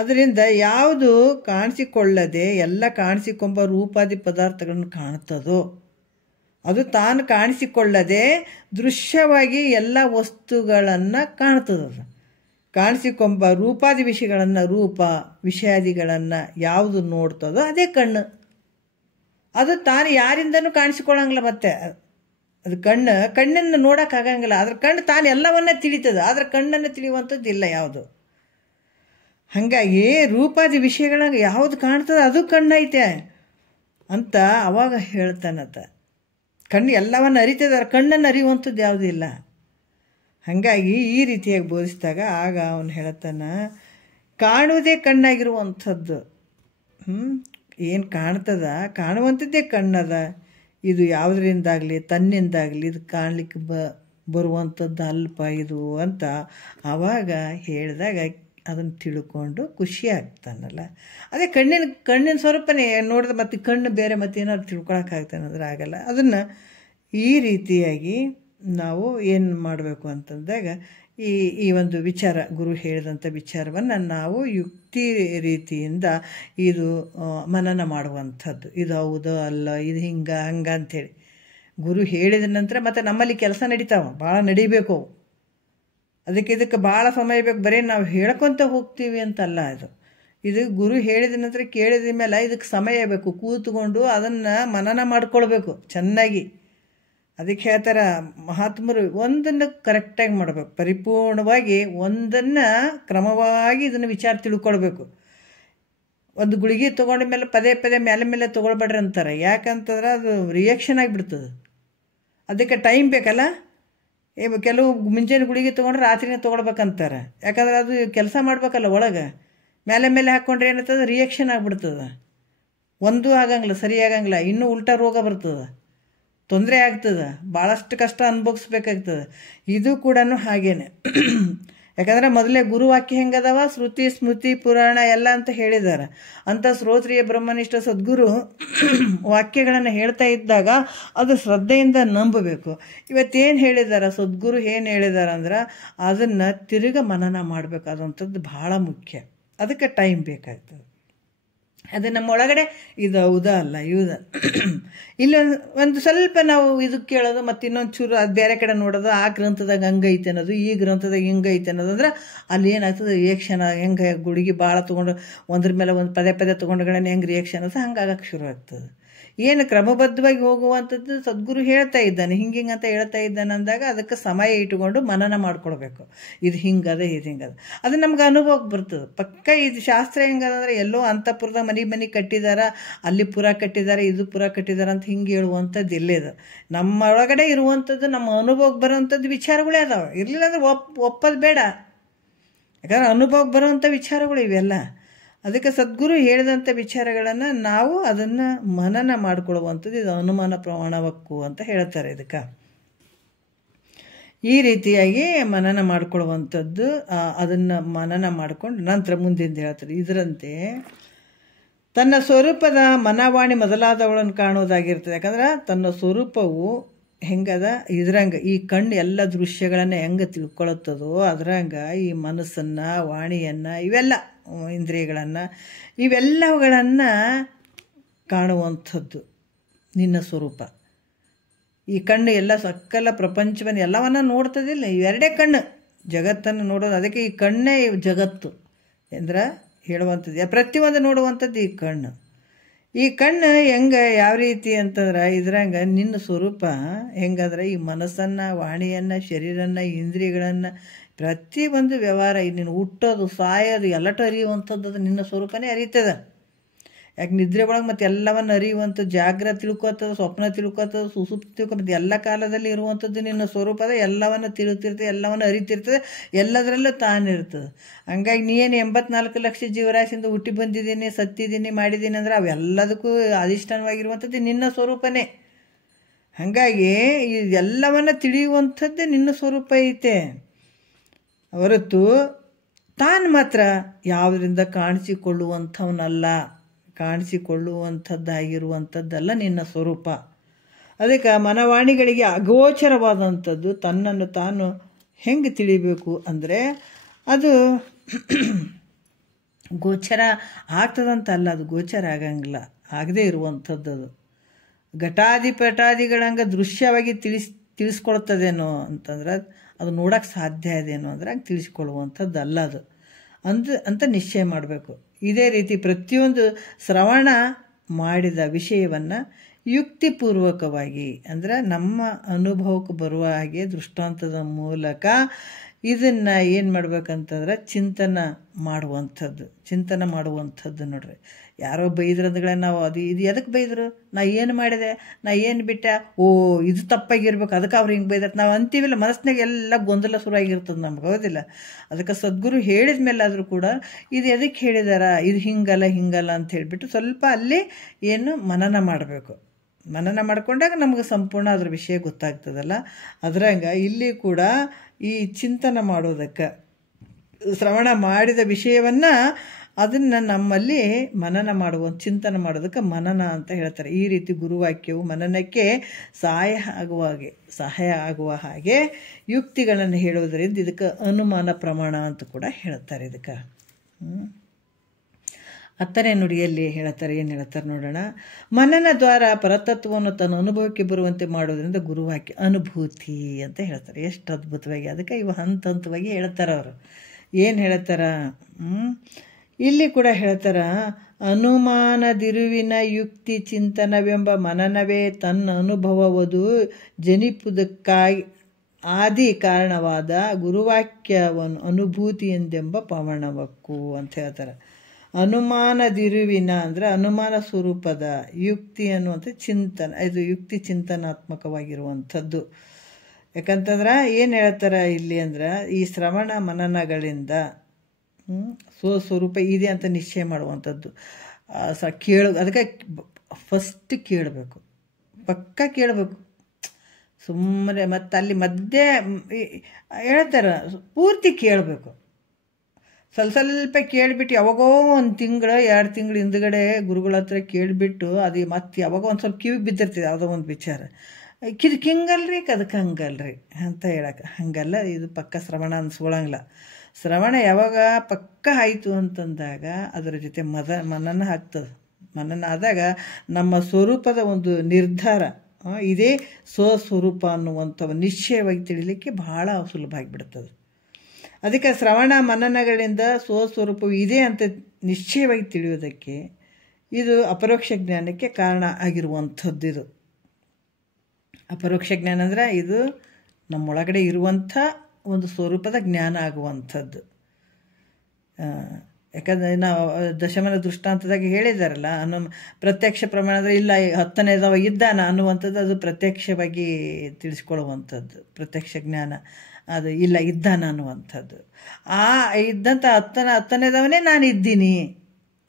ಅದರಿಂದ ಯಾವುದು ಕಾಣಿಸಿಕೊಳ್ಳದೆ ಎಲ್ಲ ಕಾಣಿಸಿಕೊಂಬ ರೂಪಾದಿ ಪದಾರ್ಥಗಳನ್ನು ಕಾಣ್ತದೋ ಅದು ತಾನು ಕಾಣಿಸಿಕೊಳ್ಳದೆ ದೃಶ್ಯವಾಗಿ ಎಲ್ಲ ವಸ್ತುಗಳನ್ನು ಕಾಣ್ತದ. ಕಾಣಿಸಿಕೊಂಬ ರೂಪಾದಿ ವಿಷಯಗಳನ್ನು, ರೂಪ ವಿಷಯಾದಿಗಳನ್ನು ಯಾವುದು ನೋಡ್ತದೋ ಅದೇ ಕಣ್ಣು. ಅದು ತಾನು ಯಾರಿಂದನೂ ಕಾಣಿಸಿಕೊಳ್ಳಂಗಿಲ್ಲ. ಮತ್ತೆ ಅದು ಕಣ್ಣನ್ನು ನೋಡೋಕ್ಕಾಗಂಗಿಲ್ಲ. ಅದ್ರ ಕಣ್ಣು ತಾನು ಎಲ್ಲವನ್ನ ತಿಳಿತದೆ, ಆದರೆ ಕಣ್ಣನ್ನು ತಿಳಿಯುವಂಥದ್ದು ಇಲ್ಲ ಯಾವುದು. ಹಾಗಾಗಿ ರೂಪಾದಿ ವಿಷಯಗಳಾಗ ಯಾವುದು ಕಾಣ್ತದೆ ಅದು ಕಣ್ಣೈತೆ ಅಂತ ಅವಾಗ ಹೇಳ್ತಾನತ. ಕಣ್ಣು ಎಲ್ಲವನ್ನು ಅರಿತದ, ಕಣ್ಣನ್ನು ಅರಿಯುವಂಥದ್ದು ಯಾವುದೂ ಇಲ್ಲ. ಹಾಗಾಗಿ ಈ ರೀತಿಯಾಗಿ ಬೋಧಿಸಿದಾಗ ಆಗ ಅವನು ಹೇಳ್ತಾನ, ಕಾಣುವುದೇ ಕಣ್ಣಾಗಿರುವಂಥದ್ದು. ಏನು ಕಾಣ್ತದ, ಕಾಣುವಂಥದ್ದೇ ಕಣ್ಣದ. ಇದು ಯಾವುದರಿಂದಾಗಲಿ ತನ್ನಿಂದಾಗಲಿ ಇದು ಕಾಣಲಿಕ್ಕೆ ಬರುವಂಥದ್ದು ಅಲ್ಪ ಇದು ಅಂತ ಆವಾಗ ಹೇಳಿದಾಗ ಅದನ್ನು ತಿಳ್ಕೊಂಡು ಖುಷಿ ಆಗ್ತಾನಲ್ಲ. ಅದೇ ಕಣ್ಣಿನ ಸ್ವರೂಪನೇ ನೋಡಿದ್ರೆ ಮತ್ತೆ ಕಣ್ಣು ಬೇರೆ ಮತ್ತೆ ಏನಾದ್ರು ತಿಳ್ಕೊಳಕ್ಕಾಗ್ತಾನಂದ್ರೆ ಆಗಲ್ಲ. ಅದನ್ನು ಈ ರೀತಿಯಾಗಿ ನಾವು ಏನು ಮಾಡಬೇಕು ಅಂತಂದಾಗ ಈ ಒಂದು ವಿಚಾರ, ಗುರು ಹೇಳಿದಂಥ ವಿಚಾರವನ್ನು ನಾವು ಯುಕ್ತಿ ರೀತಿಯಿಂದ ಇದು ಮನನ ಮಾಡುವಂಥದ್ದು. ಇದು ಹೌದು ಅಲ್ಲ, ಇದು ಹಿಂಗೆ ಹಂಗೆ ಅಂಥೇಳಿ ಗುರು ಹೇಳಿದ ನಂತರ ಮತ್ತು ನಮ್ಮಲ್ಲಿ ಕೆಲಸ ನಡೀತಾವೆ, ಭಾಳ ನಡಿಬೇಕು. ಇದಕ್ಕೆ ಭಾಳ ಸಮಯ ಬೇಕು. ಬರೀ ನಾವು ಹೇಳ್ಕೊತ ಹೋಗ್ತೀವಿ ಅಂತಲ್ಲ. ಇದು ಗುರು ಹೇಳಿದ ನಂತರ ಕೇಳಿದ ಮೇಲೆ ಇದಕ್ಕೆ ಸಮಯ ಬೇಕು. ಕೂತ್ಕೊಂಡು ಅದನ್ನು ಮನನ ಮಾಡ್ಕೊಳ್ಬೇಕು ಚೆನ್ನಾಗಿ. ಅದಕ್ಕೆ ಹೇಳ್ತಾರೆ ಮಹಾತ್ಮರು, ಒಂದನ್ನು ಕರೆಕ್ಟಾಗಿ ಮಾಡಬೇಕು, ಪರಿಪೂರ್ಣವಾಗಿ ಒಂದನ್ನು ಕ್ರಮವಾಗಿ ಇದನ್ನು ವಿಚಾರ ತಿಳ್ಕೊಳ್ಬೇಕು. ಒಂದು ಗುಳಿಗೆ ತೊಗೊಂಡ ಮೇಲೆ ಪದೇ ಪದೇ ಮೇಲೆ ತೊಗೊಳ್ಬೇಡ್ರಿ ಅಂತಾರೆ. ಯಾಕಂತಂದ್ರೆ ಅದು ರಿಯಾಕ್ಷನ್ ಆಗಿಬಿಡ್ತದೆ. ಅದಕ್ಕೆ ಟೈಮ್ ಬೇಕಲ್ಲ. ಕೆಲವು ಮುಂಜಾನೆ ಗುಳಿಗೆ ತೊಗೊಂಡ್ರೆ ರಾತ್ರಿನೇ ತೊಗೊಳ್ಬೇಕಂತಾರೆ. ಯಾಕಂದ್ರೆ ಅದು ಕೆಲಸ ಮಾಡ್ಬೇಕಲ್ಲ ಒಳಗೆ. ಮೇಲೆ ಹಾಕ್ಕೊಂಡ್ರೆ ಏನಾಗ್ತದೆ, ರಿಯಾಕ್ಷನ್ ಆಗಿಬಿಡ್ತದೆ. ಒಂದೂ ಆಗಂಗಿಲ್ಲ, ಸರಿ ಆಗಂಗಿಲ್ಲ, ಇನ್ನೂ ಉಲ್ಟಾ ರೋಗ ಬರ್ತದೆ, ತೊಂದರೆ ಆಗ್ತದೆ, ಭಾಳಷ್ಟು ಕಷ್ಟ ಅನುಭವಿಸ್ಬೇಕಾಗ್ತದೆ. ಇದು ಕೂಡ ಹಾಗೇನೆ. ಯಾಕಂದರೆ ಮೊದಲೇ ಗುರುವಾಕ್ಯ ಹೆಂಗದವ, ಶ್ರುತಿ ಸ್ಮೃತಿ ಪುರಾಣ ಎಲ್ಲ ಅಂತ ಹೇಳಿದ್ದಾರೆ. ಅಂಥ ಶ್ರೋತ್ರಿಯ ಬ್ರಹ್ಮನಿಷ್ಠ ಸದ್ಗುರು ವಾಕ್ಯಗಳನ್ನು ಹೇಳ್ತಾ ಇದ್ದಾಗ ಅದು ಶ್ರದ್ಧೆಯಿಂದ ನಂಬಬೇಕು. ಇವತ್ತೇನು ಹೇಳಿದ್ದಾರೆ ಸದ್ಗುರು, ಏನು ಹೇಳಿದ್ದಾರೆ ಅಂದ್ರೆ ಅದನ್ನು ತಿರುಗ ಮನನ ಮಾಡಬೇಕಾದಂಥದ್ದು ಭಾಳ ಮುಖ್ಯ. ಅದಕ್ಕೆ ಟೈಮ್ ಬೇಕಾಗ್ತದೆ. ಅದು ನಮ್ಮ ಒಳಗಡೆ ಇದು ಹೌದಾ ಅಲ್ಲ ಇವುದ ಒಂದು ಸ್ವಲ್ಪ ನಾವು ಇದಕ್ಕೆ ಕೇಳೋದು ಮತ್ತು ಇನ್ನೊಂದು ಚೂರು ಅದು ಬೇರೆ ಕಡೆ ನೋಡೋದು. ಆ ಗ್ರಂಥದಾಗ ಹಂಗೈತೆ ಅನ್ನೋದು, ಈ ಗ್ರಂಥದಾಗ ಹಿಂಗೈತೆ ಅನ್ನೋದು ಅಂದ್ರೆ ಅಲ್ಲಿ ಏನಾಗ್ತದೆ, ರಿಯಾಕ್ಷನ್ ಹೆಂಗೆ ಗುಳಿಗೆ ಭಾಳ ತೊಗೊಂಡು ಒಂದ್ರ ಮೇಲೆ ಒಂದು ಪದೇ ತೊಗೊಂಡುಗಳನ್ನ ಹೆಂಗೆ ರಿಯಾಕ್ಷನ್ ಅನ್ನೋದು ಹಂಗಾಗಕ್ಕೆ ಶುರು ಆಗ್ತದೆ. ಏನು ಕ್ರಮಬದ್ಧವಾಗಿ ಹೋಗುವಂಥದ್ದು ಸದ್ಗುರು ಹೇಳ್ತಾ ಇದ್ದಾನೆ, ಹಿಂಗೆ ಅಂತ ಹೇಳ್ತಾ ಇದ್ದಾನೆ ಅಂದಾಗ ಅದಕ್ಕೆ ಸಮಯ ಇಟ್ಟುಕೊಂಡು ಮನನ ಮಾಡ್ಕೊಳ್ಬೇಕು. ಇದು ಹಿಂಗದ, ಇದು ಹಿಂಗದ, ಅದು ನಮ್ಗೆ ಅನುಭವಕ್ಕೆ ಬರ್ತದೆ ಪಕ್ಕ. ಇದು ಶಾಸ್ತ್ರ ಹೆಂಗದಂದ್ರೆ ಎಲ್ಲೋ ಅಂತಃಪುರದ ಮನೆ ಕಟ್ಟಿದಾರ, ಅಲ್ಲಿ ಪುರ ಕಟ್ಟಿದ್ದಾರೆ, ಇದು ಪುರ ಕಟ್ಟಿದ್ದಾರೆ ಅಂತ ಹಿಂಗೆ ಹೇಳುವಂಥದ್ದು ಇಲ್ಲೇದು. ನಮ್ಮ ಒಳಗಡೆ ಇರುವಂಥದ್ದು ನಮ್ಮ ಅನುಭವಕ್ಕೆ ಬರುವಂಥದ್ದು ವಿಚಾರಗಳೇ ಅದಾವೆ. ಇರಲಿಲ್ಲ ಅಂದ್ರೆ ಒಪ್ಪೋದು ಬೇಡ. ಯಾಕಂದ್ರೆ ಅನುಭವಕ್ಕೆ ಬರುವಂಥ ವಿಚಾರಗಳು ಇವೆಲ್ಲ. ಅದಕ್ಕೆ ಸದ್ಗುರು ಹೇಳಿದಂಥ ವಿಚಾರಗಳನ್ನು ನಾವು ಅದನ್ನು ಮನನ ಮಾಡಿಕೊಳ್ಳುವಂಥದ್ದು ಇದು ಅನುಮಾನ ಪ್ರಮಾಣವಕ್ಕು ಅಂತ ಹೇಳ್ತಾರೆ. ಇದಕ್ಕೆ ಈ ರೀತಿಯಾಗಿ ಮನನ ಮಾಡಿಕೊಳ್ಳುವಂಥದ್ದು, ಅದನ್ನು ಮನನ ಮಾಡಿಕೊಂಡು ನಂತರ ಮುಂದಿಂದ ಹೇಳ್ತಾರೆ. ಇದರಂತೆ ತನ್ನ ಸ್ವರೂಪದ ಮನವಾಣಿ ಮೊದಲಾದವಳನ್ನು ಕಾಣುವುದಾಗಿರ್ತದೆ. ಯಾಕಂದ್ರೆ ತನ್ನ ಸ್ವರೂಪವು ಹೆಂಗದ ಇದ್ರಂಗೆ ಈ ಕಣ್ಣು ಎಲ್ಲ ದೃಶ್ಯಗಳನ್ನು ಹೆಂಗೆ ತಿಳ್ಕೊಳತ್ತದೋ ಅದ್ರಂಗೆ ಈ ಮನಸ್ಸನ್ನು, ವಾಣಿಯನ್ನು, ಇವೆಲ್ಲ ಇಂದ್ರಿಯಗಳನ್ನು, ಇವೆಲ್ಲವುಗಳನ್ನು ಕಾಣುವಂಥದ್ದು ನಿನ್ನ ಸ್ವರೂಪ. ಈ ಕಣ್ಣು ಎಲ್ಲ ಸಕಲ ಪ್ರಪಂಚವನ್ನು ಎಲ್ಲವನ್ನ ನೋಡ್ತದಿಲ್ಲ. ಇವೆರಡೇ ಕಣ್ಣು ಜಗತ್ತನ್ನು ನೋಡೋದು. ಅದಕ್ಕೆ ಈ ಕಣ್ಣೇ ಜಗತ್ತು ಅಂದ್ರೆ ಹೇಳುವಂಥದ್ದು. ಪ್ರತಿಯೊಂದು ನೋಡುವಂಥದ್ದು ಈ ಕಣ್ಣು. ಈ ಕಣ್ಣು ಹೆಂಗೆ ಯಾವ ರೀತಿ ಅಂತಂದ್ರೆ ಇದ್ರಂಗೆ ನಿನ್ನ ಸ್ವರೂಪ ಹೆಂಗಂದ್ರೆ ಈ ಮನಸ್ಸನ್ನು, ವಾಣಿಯನ್ನು, ಶರೀರನ್ನು, ಇಂದ್ರಿಯಗಳನ್ನು, ಪ್ರತಿಯೊಂದು ವ್ಯವಹಾರ, ನೀನು ಹುಟ್ಟೋದು ಸಾಯೋದು ಎಲ್ಲಟು ಅರಿಯುವಂಥದ್ದು ಅದು ನಿನ್ನ ಸ್ವರೂಪನೇ ಅರಿತದ. ಯಾಕೆ ನಿದ್ರೆ ಒಳಗೆ ಮತ್ತು ಎಲ್ಲವನ್ನು ಅರಿಯುವಂಥದ್ದು, ಜಾಗ್ರತೆ ತಿಳ್ಕೊತದ, ಸ್ವಪ್ನ ತಿಳ್ಕೊತದ, ಸುಸುಪ್ತಿ ತಿಳ್ಕೊತದೆ, ಎಲ್ಲ ಕಾಲದಲ್ಲಿ ಇರುವಂಥದ್ದು ನಿನ್ನ ಸ್ವರೂಪದ. ಎಲ್ಲವನ್ನು ತಿಳಿತಿರ್ತದೆ, ಎಲ್ಲವನ್ನು ಅರಿತಿರ್ತದೆ, ಎಲ್ಲದರಲ್ಲೂ ತಾನಿರ್ತದೆ. ಹಂಗಾಗಿ ನೀನು 84 ಲಕ್ಷ ಜೀವರಾಶಿಯಿಂದ ಹುಟ್ಟಿ ಬಂದಿದ್ದೀನಿ, ಸತ್ತಿದ್ದೀನಿ, ಮಾಡಿದ್ದೀನಿ ಅಂದ್ರೆ ಅವೆಲ್ಲದಕ್ಕೂ ಅಧಿಷ್ಠಾನವಾಗಿರುವಂಥದ್ದು ನಿನ್ನ ಸ್ವರೂಪನೇ. ಹಾಗಾಗಿ ಇದೆಲ್ಲವನ್ನು ತಿಳಿಯುವಂಥದ್ದು ನಿನ್ನ ಸ್ವರೂಪ ಐತೆ ಹೊರತು ತಾನು ಮಾತ್ರ ಯಾವುದರಿಂದ ಕಾಣಿಸಿಕೊಳ್ಳುವಂಥವನಲ್ಲ, ಕಾಣಿಸಿಕೊಳ್ಳುವಂಥದ್ದಾಗಿರುವಂಥದ್ದಲ್ಲ ನಿನ್ನ ಸ್ವರೂಪ. ಅದಕ್ಕೆ ಮನವಾಣಿಗಳಿಗೆ ಅಗೋಚರವಾದಂಥದ್ದು ತನ್ನನ್ನು ತಾನು ಹೆಂಗೆ ತಿಳಿಬೇಕು ಅಂದರೆ ಅದು ಗೋಚರ ಆಗ್ತದಂತಲ್ಲ, ಅದು ಗೋಚರ ಆಗಂಗಿಲ್ಲ, ಆಗದೇ ಇರುವಂಥದ್ದು. ಅದು ಘಟಾದಿಪಟಾದಿಗಳಂಗೆ ದೃಶ್ಯವಾಗಿ ತಿಳಿಸ್ಕೊಳ್ತದೇನೋ ಅಂತಂದ್ರೆ ಅದು ನೋಡೋಕ್ಕೆ ಸಾಧ್ಯ ಇದೇನೋ ಅಂದರೆ ಹಂಗೆ ತಿಳಿಸ್ಕೊಳ್ಳುವಂಥದ್ದು ಅಲ್ಲ ಅದು ಅಂತ ನಿಶ್ಚಯ ಮಾಡಬೇಕು. ಇದೇ ರೀತಿ ಪ್ರತಿಯೊಂದು ಶ್ರವಣ ಮಾಡಿದ ವಿಷಯವನ್ನು ಯುಕ್ತಿಪೂರ್ವಕವಾಗಿ ಅಂದರೆ ನಮ್ಮ ಅನುಭವಕ್ಕೆ ಬರುವ ಹಾಗೆ ದೃಷ್ಟಾಂತದ ಮೂಲಕ ಇದನ್ನು ಏನು ಮಾಡ್ಬೇಕಂತಂದ್ರೆ ಚಿಂತನೆ ಮಾಡುವಂಥದ್ದು ನೋಡ್ರಿ. ಯಾರೋ ಬೈದ್ರಂದ್ರೆ ನಾವು ಇದು ಎದಕ್ಕೆ ಬೈದರು, ನಾ ಏನು ಮಾಡಿದೆ, ನಾ ಏನು ಬಿಟ್ಟೆ, ಇದು ತಪ್ಪಾಗಿರ್ಬೇಕು, ಅದಕ್ಕೆ ಅವ್ರು ಹಿಂಗೆ ಬೈದತ್ ನಾವು ಅಂತೀವಿಲ್ಲ. ಮನಸ್ಸಿನಾಗ ಎಲ್ಲ ಗೊಂದಲ ಶುರುವಾಗಿರ್ತದೆ ನಮ್ಗೆ, ಹೌದಿಲ್ಲ? ಅದಕ್ಕೆ ಸದ್ಗುರು ಹೇಳಿದ ಮೇಲೆ ಆದರೂ ಕೂಡ ಇದು ಎದಕ್ಕೆ ಹೇಳಿದಾರ, ಇದು ಹಿಂಗಲ್ಲ ಅಂತ ಹೇಳಿಬಿಟ್ಟು ಸ್ವಲ್ಪ ಅಲ್ಲಿ ಏನು ಮನನ ಮಾಡಬೇಕು. ಮನನ ಮಾಡ್ಕೊಂಡಾಗ ನಮಗೆ ಸಂಪೂರ್ಣ ಅದ್ರ ವಿಷಯ ಗೊತ್ತಾಗ್ತದಲ್ಲ. ಅದ್ರಂಗೆ ಇಲ್ಲಿ ಕೂಡ ಈ ಚಿಂತನೆ ಮಾಡೋದಕ್ಕೆ ಶ್ರವಣ ಮಾಡಿದ ವಿಷಯವನ್ನು ಅದನ್ನು ನಮ್ಮಲ್ಲಿ ಮನನ ಮಾಡುವ ಚಿಂತನೆ ಮಾಡೋದಕ್ಕೆ ಮನನ ಅಂತ ಹೇಳ್ತಾರೆ. ಈ ರೀತಿ ಗುರುವಾಕ್ಯವು ಮನನಕ್ಕೆ ಸಹಾಯ ಆಗುವ ಹಾಗೆ ಯುಕ್ತಿಗಳನ್ನು ಹೇಳುವುದರಿಂದ ಇದಕ್ಕೆ ಅನುಮಾನ ಪ್ರಮಾಣ ಅಂತ ಕೂಡ ಹೇಳ್ತಾರೆ. ಇದಕ್ಕೆ 10ನೇ ನುಡಿಯಲ್ಲಿ ಹೇಳ್ತಾರೆ. ಏನು ಹೇಳ್ತಾರೆ ನೋಡೋಣ. ಮನನ ದ್ವಾರ ಪರತತ್ವವನ್ನು ತನ್ನ ಅನುಭವಕ್ಕೆ ಬರುವಂತೆ ಮಾಡೋದ್ರಿಂದ ಗುರುವಾಕ್ಯ ಅನುಭೂತಿ ಅಂತ ಹೇಳ್ತಾರೆ. ಎಷ್ಟು ಅದ್ಭುತವಾಗಿ ಅದಕ್ಕೆ ಇವು ಹಂತ ಹಂತವಾಗಿ ಹೇಳ್ತಾರೆ ಅವರು. ಏನು ಹೇಳ್ತಾರ ಇಲ್ಲಿ ಕೂಡ ಹೇಳ್ತಾರ. ಅನುಮಾನದಿರುವಿನ ಯುಕ್ತಿ ಚಿಂತನವೆಂಬ ಮನನವೇ ತನ್ನ ಅನುಭವವದು ಜನಿಪುದಕ್ಕಾಗಿ ಆದಿ ಕಾರಣವಾದ ಗುರುವಾಕ್ಯವನ್ನು ಅನುಭೂತಿ ಎಂದೆಂಬ ಪವಣವಕ್ಕು ಅಂತ ಹೇಳ್ತಾರೆ. ಅನುಮಾನದಿರುವಿನ ಅಂದರೆ ಅನುಮಾನ ಸ್ವರೂಪದ ಯುಕ್ತಿ ಅನ್ನುವಂಥ ಚಿಂತನ, ಇದು ಯುಕ್ತಿ ಚಿಂತನಾತ್ಮಕವಾಗಿರುವಂಥದ್ದು. ಯಾಕಂತಂದ್ರೆ ಏನು ಹೇಳ್ತಾರೆ ಇಲ್ಲಿ ಅಂದ್ರೆ ಈ ಶ್ರವಣ ಮನನಗಳಿಂದ ಸ್ವಸ್ವರೂಪ ಇದೆ ಅಂತ ನಿಶ್ಚಯ ಮಾಡುವಂಥದ್ದು. ಅದಕ್ಕೆ ಫಸ್ಟ್ ಕೇಳಬೇಕು, ಪಕ್ಕ ಕೇಳಬೇಕು. ಸುಮ್ಮನೆ ಮತ್ತು ಅಲ್ಲಿ ಮಧ್ಯೆ ಹೇಳ್ತಾರೆ ಪೂರ್ತಿ ಕೇಳಬೇಕು. ಸ್ವಲ್ಪ ಕೇಳಿಬಿಟ್ಟು ಯಾವಾಗೋ 1 ತಿಂಗಳು 2 ತಿಂಗಳು ಹಿಂದ್ಗಡೆ ಗುರುಗಳ ಹತ್ರ ಕೇಳಿಬಿಟ್ಟು ಅದು ಮತ್ತೆ ಯಾವಾಗೋ ಒಂದು ಸ್ವಲ್ಪ ಕಿವಿಗೆ ಬಿದ್ದಿರ್ತದೆ ಯಾವುದೋ ಒಂದು ವಿಚಾರ. ಇದಕ್ಕೆ ಹಿಂಗಲ್ರಿ ಅದಕ್ಕೆ ಹಂಗಲ್ರಿ ಅಂತ ಹೇಳಕ್ಕೆ ಹಂಗಲ್ಲ. ಇದು ಪಕ್ಕ ಶ್ರವಣ ಅನ್ಸ್ಕೊಳಂಗಿಲ್ಲ. ಶ್ರವಣ ಯಾವಾಗ ಪಕ್ಕ ಆಯಿತು ಅಂತಂದಾಗ ಅದರ ಜೊತೆ ಮನನ ಆಗ್ತದೆ. ಮನನ ಆದಾಗ ನಮ್ಮ ಸ್ವರೂಪದ ಒಂದು ನಿರ್ಧಾರ, ಇದೇ ಸ್ವಸ್ವರೂಪ ಅನ್ನುವಂಥ ನಿಶ್ಚಯವಾಗಿ ತಿಳಿಲಿಕ್ಕೆ ಬಹಳ ಸುಲಭ ಆಗಿಬಿಡ್ತದೆ. ಅದಕ್ಕೆ ಶ್ರವಣ ಮನನಗಳಿಂದ ಸ್ವಸ್ವರೂಪವು ಇದೆ ಅಂತ ನಿಶ್ಚಯವಾಗಿ ತಿಳಿಯೋದಕ್ಕೆ ಇದು ಅಪರೋಕ್ಷ ಜ್ಞಾನಕ್ಕೆ ಕಾರಣ ಆಗಿರುವಂಥದ್ದು. ಇದು ಅಪರೋಕ್ಷ ಜ್ಞಾನ ಅಂದರೆ ಇದು ನಮ್ಮೊಳಗಡೆ ಇರುವಂಥ ಒಂದು ಸ್ವರೂಪದ ಜ್ಞಾನ ಆಗುವಂಥದ್ದು. ಯಾಕಂದರೆ ನಾವು ದಶಮನ ದೃಷ್ಟಾಂತದಾಗ ಹೇಳಿದಾರಲ್ಲ, ಪ್ರತ್ಯಕ್ಷ ಪ್ರಮಾಣ ಅಂದರೆ ಇಲ್ಲ 10ನೇದವ ಇದ್ದಾನ ಅನ್ನುವಂಥದ್ದು ಅದು ಪ್ರತ್ಯಕ್ಷವಾಗಿ ತಿಳಿಸ್ಕೊಳ್ಳುವಂಥದ್ದು. ಪ್ರತ್ಯಕ್ಷ ಜ್ಞಾನ ಅದು ಇಲ್ಲ ಇದ್ದಾನ ಅನ್ನುವಂಥದ್ದು. ಆ ಇದ್ದಂಥ 10ನೇದವನೇ ನಾನು ಇದ್ದೀನಿ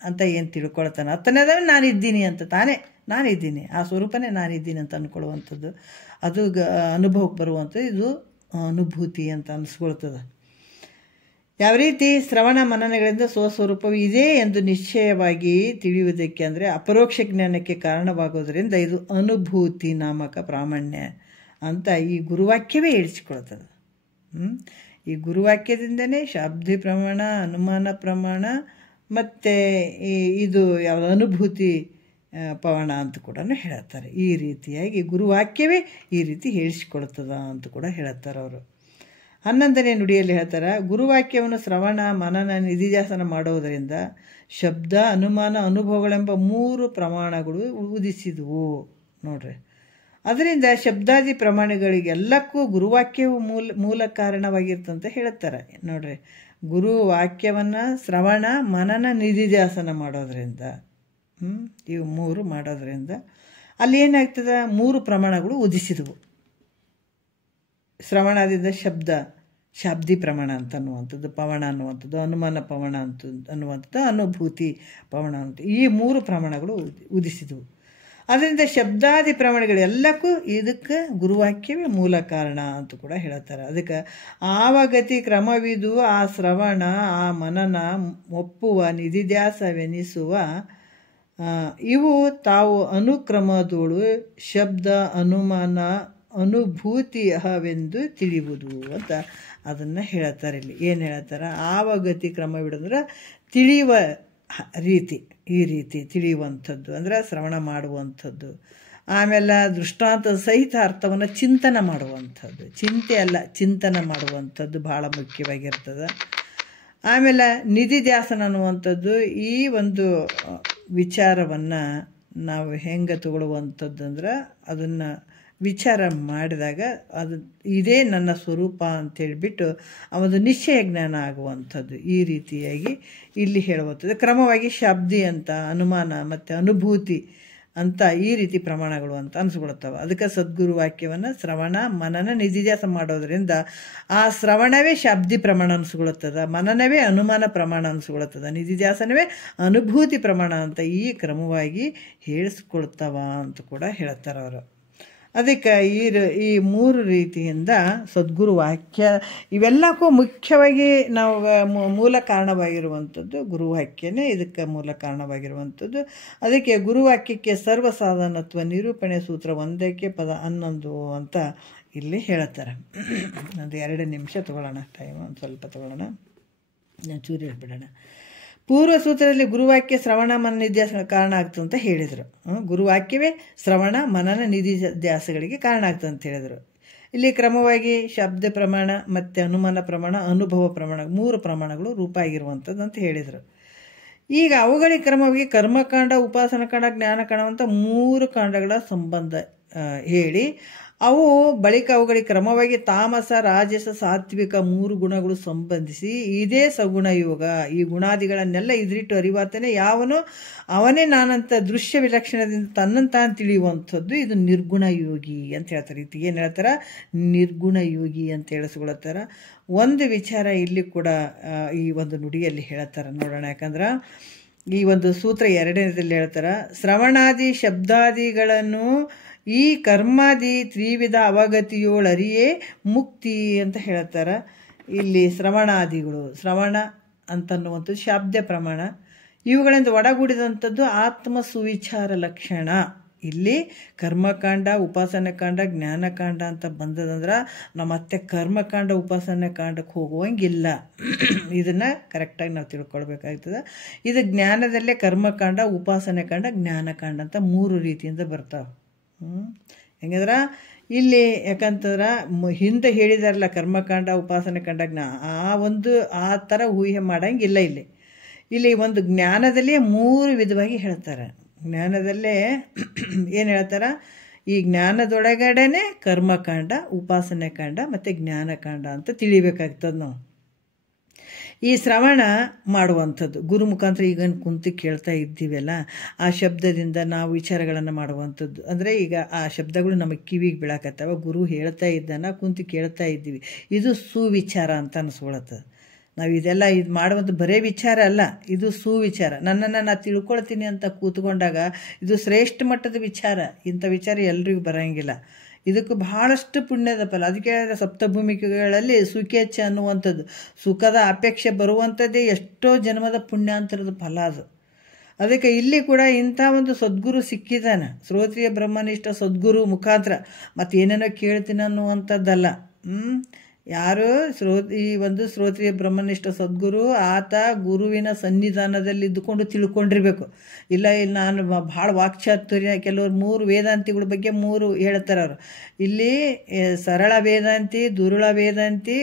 ಅಂತ ಏನು ತಿಳ್ಕೊಳ್ತಾನೆ, 10ನೇದವನೇ ನಾನು ಇದ್ದೀನಿ ಅಂತ ತಾನೇ ನಾನಿದ್ದೀನಿ, ಆ ಸ್ವರೂಪನೇ ನಾನಿದ್ದೀನಿ ಅಂತ ಅಂದ್ಕೊಳ್ಳುವಂಥದ್ದು. ಅದು ಅನುಭವಕ್ಕೆ ಬರುವಂಥದ್ದು. ಇದು ಅನುಭೂತಿ ಅಂತ ಅನಿಸ್ಕೊಳ್ತದೆ. ಯಾವ ರೀತಿ ಶ್ರವಣ ಮನನಗಳಿಂದ ಸ್ವಸ್ವರೂಪವು ಇದೆ ಎಂದು ನಿಶ್ಚಯವಾಗಿ ತಿಳಿಯುವುದಕ್ಕೆ ಅಂದರೆ ಅಪರೋಕ್ಷ ಜ್ಞಾನಕ್ಕೆ ಕಾರಣವಾಗೋದರಿಂದ ಇದು ಅನುಭೂತಿ ನಾಮಕ ಪ್ರಾಮಾಣ್ಯ ಅಂತ ಈ ಗುರುವಾಕ್ಯವೇ ಹೇಳಿಸಿಕೊಳ್ತದೆ. ಈ ಗುರುವಾಕ್ಯದಿಂದನೇ ಶಾಬ್ದಿ ಪ್ರಮಾಣ, ಅನುಮಾನ ಪ್ರಮಾಣ ಮತ್ತು ಇದು ಯಾವುದು ಅನುಭೂತಿ ಪವಣ ಅಂತ ಕೂಡ ಹೇಳ್ತಾರೆ. ಈ ರೀತಿಯಾಗಿ ಗುರುವಾಕ್ಯವೇ ಈ ರೀತಿ ಹೇಳಿಸಿಕೊಳ್ತದ ಅಂತ ಕೂಡ ಹೇಳ್ತಾರೆ ಅವರು. 11ನೇ ನುಡಿಯಲ್ಲಿ ಹೇಳ್ತಾರೆ. ಗುರುವಾಕ್ಯವನ್ನು ಶ್ರವಣ ಮನನ ನಿಧಿಧ್ಯಾಸನ ಮಾಡುವುದರಿಂದ ಶಬ್ದ ಅನುಮಾನ ಅನುಭವಗಳೆಂಬ 3 ಪ್ರಮಾಣಗಳು ಉದಿಸಿದವು ನೋಡ್ರಿ. ಅದರಿಂದ ಶಬ್ದಾದಿ ಪ್ರಮಾಣಗಳಿಗೆಲ್ಲಕ್ಕೂ ಗುರುವಾಕ್ಯವು ಮೂಲ ಕಾರಣವಾಗಿರ್ತಂತ ಹೇಳ್ತಾರೆ ನೋಡ್ರಿ. ಗುರುವಾಕ್ಯವನ್ನು ಶ್ರವಣ ಮನನ ನಿಧಿಧ್ಯಾಸನ ಮಾಡೋದ್ರಿಂದ ಇವು 3 ಮಾಡೋದ್ರಿಂದ ಅಲ್ಲಿ ಏನಾಗ್ತದೆ, 3 ಪ್ರಮಾಣಗಳು ಉದಿಸಿದವು. ಶ್ರವಣದಿಂದ ಶಾಬ್ದಿ ಪ್ರಮಾಣ ಅಂತ ಅನ್ನುವಂಥದ್ದು, ಪವಣ ಅನ್ನುವಂಥದ್ದು, ಅನುಮಾನ ಪವಣ ಅನ್ನುವಂಥದ್ದು, ಅನುಭೂತಿ ಪವಣ ಅಂತ ಈ 3 ಪ್ರಮಾಣಗಳು ಉದಿಸಿದವು. ಅದರಿಂದ ಶಬ್ದಾದಿ ಪ್ರಮಾಣಗಳೆಲ್ಲಕ್ಕೂ ಇದಕ್ಕೆ ಗುರುವಾಕ್ಯವೇ ಮೂಲ ಕಾರಣ ಅಂತ ಕೂಡ ಹೇಳ್ತಾರೆ. ಅದಕ್ಕೆ ಆವಗತಿ ಕ್ರಮವಿದು ಆ ಶ್ರವಣ ಆ ಮನನ ಒಪ್ಪುವ ನಿಧಿಧ್ಯಾಸವೆನಿಸುವ ಇವು ತಾವು ಅನುಕ್ರಮದೋಳು ಶಬ್ದ ಅನುಮಾನ ಅನುಭೂತಿ ಅಹವೆಂದು ತಿಳಿಯುವುದು ಅಂತ ಅದನ್ನು ಹೇಳ್ತಾರೆ. ಇಲ್ಲಿ ಏನು ಹೇಳ್ತಾರೆ, ಆವಗತಿ ಕ್ರಮವಿಡಂದ್ರೆ ತಿಳಿಯುವ ರೀತಿ, ಈ ರೀತಿ ತಿಳಿಯುವಂಥದ್ದು ಅಂದರೆ ಶ್ರವಣ ಮಾಡುವಂಥದ್ದು. ಆಮೇಲೆ ದೃಷ್ಟಾಂತದ ಸಹಿತ ಅರ್ಥವನ್ನು ಚಿಂತನೆ ಮಾಡುವಂಥದ್ದು, ಚಿಂತೆ ಅಲ್ಲ ಚಿಂತನೆ ಮಾಡುವಂಥದ್ದು ಭಾಳ ಮುಖ್ಯವಾಗಿರ್ತದೆ. ಆಮೇಲೆ ನಿಧಿಧ್ಯಾಸನ ಅನ್ನುವಂಥದ್ದು ಈ ಒಂದು ವಿಚಾರವನ್ನು ನಾವು ಹೆಂಗೆ ತಗೊಳ್ಳುವಂಥದ್ದು ಅಂದ್ರೆ ಅದನ್ನು ವಿಚಾರ ಮಾಡಿದಾಗ ಅದು ಇದೇ ನನ್ನ ಸ್ವರೂಪ ಅಂತೇಳಿಬಿಟ್ಟು ಅವನು ನಿಶ್ಚಯ ಜ್ಞಾನ ಆಗುವಂಥದ್ದು. ಈ ರೀತಿಯಾಗಿ ಇಲ್ಲಿ ಹೇಳುವಂಥದ್ದು. ಕ್ರಮವಾಗಿ ಶಾಬ್ದಿ ಅಂತ ಅನುಮಾನ ಮತ್ತು ಅನುಭೂತಿ ಅಂತ ಈ ರೀತಿ ಪ್ರಮಾಣಗಳು ಅಂತ ಅನಿಸ್ಕೊಳ್ತಾವೆ. ಅದಕ್ಕೆ ಸದ್ಗುರು ವಾಕ್ಯವನ್ನು ಶ್ರವಣ ಮನನ ನಿಧಿಧ್ಯಾಸ ಮಾಡೋದ್ರಿಂದ ಆ ಶ್ರವಣವೇ ಶಾಬ್ದಿ ಪ್ರಮಾಣ ಅನಿಸ್ಕೊಳ್ತದ, ಮನನವೇ ಅನುಮಾನ ಪ್ರಮಾಣ ಅನಿಸ್ಕೊಳ್ತದ, ನಿಧಿಧ್ಯಾಸನವೇ ಅನುಭೂತಿ ಪ್ರಮಾಣ ಅಂತ ಈ ಕ್ರಮವಾಗಿ ಹೇಳಿಸ್ಕೊಳ್ತಾವ ಅಂತ ಕೂಡ ಹೇಳ್ತಾರೆ ಅವರು. ಅದಕ್ಕೆ ಈ ಮೂರು ರೀತಿಯಿಂದ ಸದ್ಗುರು ವಾಕ್ಯ ಇವೆಲ್ಲಕ್ಕೂ ಮುಖ್ಯವಾಗಿ ನಾವು ಮೂಲ ಕಾರಣವಾಗಿರುವಂಥದ್ದು ಗುರುವಾಕ್ಯನೇ ಇದಕ್ಕೆ ಮೂಲ ಕಾರಣವಾಗಿರುವಂಥದ್ದು. ಅದಕ್ಕೆ ಗುರುವಾಕ್ಯಕ್ಕೆ ಸರ್ವಸಾಧನತ್ವ ನಿರೂಪಣೆ ಸೂತ್ರ 1 ಪದ 11 ಅಂತ ಇಲ್ಲಿ ಹೇಳ್ತಾರೆ. ಒಂದು 2 ನಿಮಿಷ ತಗೊಳ್ಳೋಣ, ಟೈಮ್ ಒಂದು ಸ್ವಲ್ಪ ತಗೊಳ್ಳೋಣ, ನಾನು ಚೂರು ಹೇಳ್ಬಿಡೋಣ. ಪೂರ್ವ ಸೂತ್ರದಲ್ಲಿ ಗುರುವಾಕ್ಯ ಶ್ರವಣ ಮನ ನಿಧ್ಯಾಸ ಕಾರಣ ಆಗ್ತದೆ ಅಂತ ಹೇಳಿದರು. ಗುರುವಾಕ್ಯವೇ ಶ್ರವಣ ಮನನ ನಿಧಿಧ್ಯಾಸಗಳಿಗೆ ಕಾರಣ ಆಗ್ತದೆ ಅಂತ ಹೇಳಿದರು. ಇಲ್ಲಿ ಕ್ರಮವಾಗಿ ಶಬ್ದ ಪ್ರಮಾಣ ಮತ್ತು ಅನುಮಾನ ಪ್ರಮಾಣ, ಅನುಭವ ಪ್ರಮಾಣ 3 ಪ್ರಮಾಣಗಳು ರೂಪ ಆಗಿರುವಂಥದ್ದು ಅಂತ ಹೇಳಿದರು. ಈಗ ಅವುಗಳಿಗೆ ಕ್ರಮವಾಗಿ ಕರ್ಮಕಾಂಡ, ಉಪಾಸನಕಾಂಡ, ಜ್ಞಾನಕಾಂಡ ಅಂತ 3 ಕಾಂಡಗಳ ಸಂಬಂಧ ಹೇಳಿ ಬಳಿಕ ಅವುಗಳಿಗೆ ಕ್ರಮವಾಗಿ ತಾಮಸ, ರಾಜಸ, ಸಾತ್ವಿಕ 3 ಗುಣಗಳು ಸಂಬಂಧಿಸಿ ಇದೇ ಸಗುಣ ಯೋಗ, ಈ ಗುಣಾದಿಗಳನ್ನೆಲ್ಲ ಇದ್ರಿಟ್ಟು ಅರಿವಾತನೇ ಯಾವನು ಅವನೇ ನಾನಂತ ದೃಶ್ಯ ವಿಲಕ್ಷಣದಿಂದ ತನ್ನನ್ನು ತಾನು ತಿಳಿಯುವಂಥದ್ದು ಇದು ನಿರ್ಗುಣ ಯೋಗಿ ಅಂತ ಹೇಳ್ತಾರೆ. ಇದು ಏನು ಹೇಳ್ತಾರೆ? ನಿರ್ಗುಣ ಯೋಗಿ ಅಂತ ಹೇಳಿಸ್ಕೊಳ್ತಾರೆ. ಒಂದು ವಿಚಾರ ಇಲ್ಲಿ ಕೂಡ ಈ ಒಂದು ನುಡಿಯಲ್ಲಿ ಹೇಳ್ತಾರೆ ನೋಡೋಣ. ಯಾಕಂದ್ರೆ ಈ ಒಂದು ಸೂತ್ರ 2ನೇದಲ್ಲಿ ಹೇಳ್ತಾರೆ, ಶ್ರವಣಾದಿ ಶಬ್ದಾದಿಗಳನ್ನು ಈ ಕರ್ಮಾದಿ ತ್ರಿವಿಧ ಅವಗತಿಯೋಳರಿಯೇ ಮುಕ್ತಿ ಅಂತ ಹೇಳ್ತಾರೆ. ಇಲ್ಲಿ ಶ್ರವಣಾದಿಗಳು, ಶ್ರವಣ ಅಂತನ್ನುವಂಥದ್ದು ಶಾಬ್ದ ಪ್ರಮಾಣ, ಇವುಗಳಿಂದ ಒಡಗೂಡಿದಂಥದ್ದು ಆತ್ಮ ಸುವಿಚಾರ ಲಕ್ಷಣ. ಇಲ್ಲಿ ಕರ್ಮಕಾಂಡ, ಉಪಾಸನಕಾಂಡ, ಜ್ಞಾನಕಾಂಡ ಅಂತ ಬಂದದಂದ್ರೆ ನಾವು ಮತ್ತೆ ಕರ್ಮಕಾಂಡ ಉಪಾಸನೆ ಕಾಂಡಕ್ಕೆ ಹೋಗುವಂಗಿಲ್ಲ. ಇದನ್ನು ಕರೆಕ್ಟಾಗಿ ನಾವು ತಿಳ್ಕೊಳ್ಬೇಕಾಗ್ತದೆ. ಇದು ಜ್ಞಾನದಲ್ಲೇ ಕರ್ಮಕಾಂಡ, ಉಪಾಸನಕಾಂಡ, ಜ್ಞಾನಕಾಂಡ ಅಂತ 3 ರೀತಿಯಿಂದ ಬರ್ತಾವೆ. ಹೆಂಗಂದ್ರೆ ಇಲ್ಲಿ ಯಾಕಂತಂದ್ರೆ ಹಿಂದೆ ಹೇಳಿದಾರಲ್ಲ ಕರ್ಮಕಾಂಡ, ಉಪಾಸನಕಾಂಡ, ಆ ಥರ ಊಹೆ ಮಾಡಂಗಿಲ್ಲ. ಇಲ್ಲಿ ಒಂದು ಜ್ಞಾನದಲ್ಲೇ 3 ವಿಧವಾಗಿ ಹೇಳ್ತಾರೆ. ಜ್ಞಾನದಲ್ಲೇ ಏನು ಹೇಳ್ತಾರೆ? ಈ ಜ್ಞಾನದೊಳಗಡೆನೆ ಕರ್ಮಕಾಂಡ, ಉಪಾಸನಕಾಂಡ ಮತ್ತು ಜ್ಞಾನಕಾಂಡ ಅಂತ ತಿಳಿಬೇಕಾಗ್ತದೆ. ನಾವು ಈ ಶ್ರವಣ ಮಾಡುವಂಥದ್ದು ಗುರು ಮುಖಾಂತರ ಈಗ ಕುಂತು ಕೇಳ್ತಾ ಇದ್ದೀವಲ್ಲ, ಆ ಶಬ್ದದಿಂದ ನಾವು ವಿಚಾರಗಳನ್ನು ಮಾಡುವಂಥದ್ದು. ಅಂದರೆ ಈಗ ಆ ಶಬ್ದಗಳು ನಮಗೆ ಕಿವಿಗೆ ಬೀಳಕತ್ತವ, ಗುರು ಹೇಳ್ತಾ ಇದ್ದಾನ, ಕುಂತು ಕೇಳ್ತಾ ಇದ್ದೀವಿ, ಇದು ಸುವಿಚಾರ ಅಂತ ಅನಿಸ್ಕೊಳತ್ತದ. ನಾವು ಇದೆಲ್ಲ ಮಾಡುವಂಥ ಬರೇ ವಿಚಾರ ಅಲ್ಲ, ಇದು ಸುವಿಚಾರ. ನನ್ನನ್ನು ನಾನು ತಿಳ್ಕೊಳ್ತೀನಿ ಅಂತ ಕೂತ್ಕೊಂಡಾಗ ಇದು ಶ್ರೇಷ್ಠ ಮಟ್ಟದ ವಿಚಾರ. ಇಂಥ ವಿಚಾರ ಎಲ್ರಿಗೂ ಬರೋಂಗಿಲ್ಲ. ಇದಕ್ಕೆ ಬಹಳಷ್ಟು ಪುಣ್ಯದ ಫಲ. ಅದಕ್ಕೆ ಸಪ್ತಭೂಮಿಕೆಗಳಲ್ಲಿ ಸುಖೇಚ್ಛ ಅನ್ನುವಂಥದ್ದು, ಸುಖದ ಅಪೇಕ್ಷೆ ಬರುವಂಥದ್ದೇ ಎಷ್ಟೋ ಜನ್ಮದ ಪುಣ್ಯಾಂತರದ ಫಲ ಅದು. ಅದಕ್ಕೆ ಇಲ್ಲಿ ಕೂಡ ಇಂಥ ಒಂದು ಸದ್ಗುರು ಸಿಕ್ಕಿದ್ದಾನೆ, ಶ್ರೋತ್ರಿಯ ಬ್ರಹ್ಮನಿಷ್ಠ ಸದ್ಗುರು ಮುಖಾಂತರ. ಮತ್ತು ಏನೇನೋ ಕೇಳ್ತೀನಿ ಅನ್ನುವಂಥದ್ದಲ್ಲ. ಯಾರು ಈ ಒಂದು ಶ್ರೋತ್ರಿಯ ಬ್ರಹ್ಮನಿಷ್ಠ ಸದ್ಗುರು ಆತ ಗುರುವಿನ ಸನ್ನಿಧಾನದಲ್ಲಿ ಇದ್ದುಕೊಂಡು ತಿಳ್ಕೊಂಡಿರ್ಬೇಕು. ಇಲ್ಲ ನಾನು ಭಾಳ ವಾಕ್ಚಾತುರ್ಯ, ಕೆಲವರು 3 ವೇದಾಂತಿಗಳ ಬಗ್ಗೆ 3 ಹೇಳ್ತಾರೆ ಅವರು. ಇಲ್ಲಿ ಸರಳ ವೇದಾಂತಿ, ದುರುಳ ವೇದಾಂತಿ,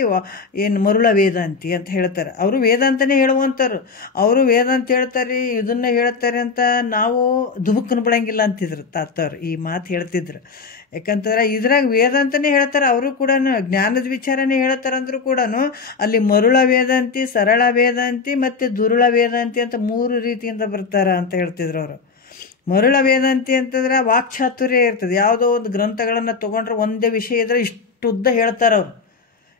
ಮರುಳ ವೇದಾಂತಿ ಅಂತ ಹೇಳ್ತಾರೆ. ಅವರು ವೇದಾಂತನೇ ಹೇಳುವಂಥವ್ರು. ಅವರು ವೇದಾಂತ ಹೇಳ್ತಾರೆ, ಇದನ್ನ ಹೇಳ್ತಾರೆ ಅಂತ ನಾವು ದುಬುಕ್ಕನ ಬಿಡಂಗಿಲ್ಲ ಅಂತಿದ್ರು ತಾತವ್ರು. ಈ ಮಾತು ಹೇಳ್ತಿದ್ರು. ಯಾಕಂತಂದ್ರೆ ಇದ್ರಾಗ ವೇದಾಂತನೇ ಹೇಳ್ತಾರೆ, ಅವರು ಕೂಡ ಜ್ಞಾನದ ವಿಚಾರನೇ ಹೇಳ್ತಾರೆ. ಅಂದರೂ ಕೂಡ ಅಲ್ಲಿ ಮರುಳ ವೇದಾಂತಿ, ಸರಳ ವೇದಾಂತಿ ಮತ್ತು ದುರುಳ ವೇದಾಂತಿ ಅಂತ 3 ರೀತಿಯಿಂದ ಬರ್ತಾರ ಅಂತ ಹೇಳ್ತಿದ್ರು ಅವರು. ಮರುಳ ವೇದಾಂತಿ ಅಂತಂದ್ರೆ ವಾಕ್ಚಾತುರ್ಯ ಇರ್ತದೆ. ಯಾವುದೋ ಒಂದು ಗ್ರಂಥಗಳನ್ನು ತೊಗೊಂಡ್ರೆ ಒಂದೇ ವಿಷಯ ಇದ್ರೆ ಇಷ್ಟುದ್ದ ಹೇಳ್ತಾರೆ ಅವರು.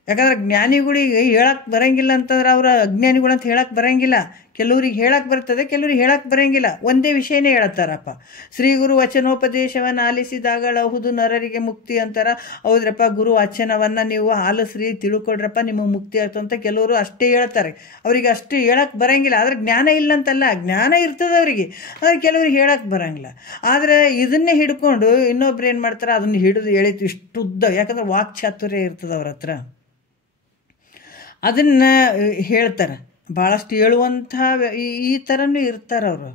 ಯಾಕಂದ್ರೆ ಜ್ಞಾನಿಗಳಿಗೆ ಹೇಳಕ್ಕೆ ಬರೋಂಗಿಲ್ಲ ಅಂತಂದ್ರೆ ಅವರು ಅಜ್ಞಾನಿಗಳಂತ ಹೇಳಕ್ಕೆ ಬರೋಂಗಿಲ್ಲ. ಕೆಲವ್ರಿಗೆ ಹೇಳಕ್ಕೆ ಬರ್ತದೆ, ಕೆಲವ್ರಿಗೆ ಹೇಳಕ್ಕೆ ಬರೋಂಗಿಲ್ಲ. ಒಂದೇ ವಿಷಯನೇ ಹೇಳ್ತಾರಪ್ಪ. ಶ್ರೀ ಗುರು ವಚನೋಪದೇಶವನ್ನು ಆಲಿಸಿದಾಗಳಹುದು ನರರಿಗೆ ಮುಕ್ತಿ ಅಂತಾರ. ಹೌದ್ರಪ್ಪ, ಗುರು ವಚನವನ್ನು ನೀವು ಆಲಿಸ್ರಿ, ತಿಳ್ಕೊಡ್ರಪ್ಪ, ನಿಮಗೆ ಮುಕ್ತಿ ಆಯ್ತು ಅಂತ ಕೆಲವರು ಅಷ್ಟೇ ಹೇಳ್ತಾರೆ. ಅವರಿಗೆ ಅಷ್ಟು ಹೇಳಕ್ಕೆ ಬರೋಂಗಿಲ್ಲ. ಆದರೆ ಜ್ಞಾನ ಇಲ್ಲ ಅಂತಲ್ಲ, ಜ್ಞಾನ ಇರ್ತದೆ ಅವರಿಗೆ, ಆದರೆ ಕೆಲವ್ರಿಗೆ ಹೇಳಕ್ಕೆ ಬರೋಂಗಿಲ್ಲ. ಆದರೆ ಇದನ್ನೇ ಹಿಡ್ಕೊಂಡು ಇನ್ನೊಬ್ರು ಏನು ಮಾಡ್ತಾರೆ, ಅದನ್ನು ಹಿಡಿದು ಹೇಳಿತು ಇಷ್ಟುದ್ದ. ಯಾಕಂದ್ರೆ ವಾಕ್ಚಾತುರ್ಯ ಇರ್ತದೆ ಅವ್ರ ಹತ್ರ, ಅದನ್ನು ಹೇಳ್ತಾರೆ. ಭಾಳಷ್ಟು ಹೇಳುವಂಥ ಈ ಥರನೂ ಇರ್ತಾರೆ ಅವರು.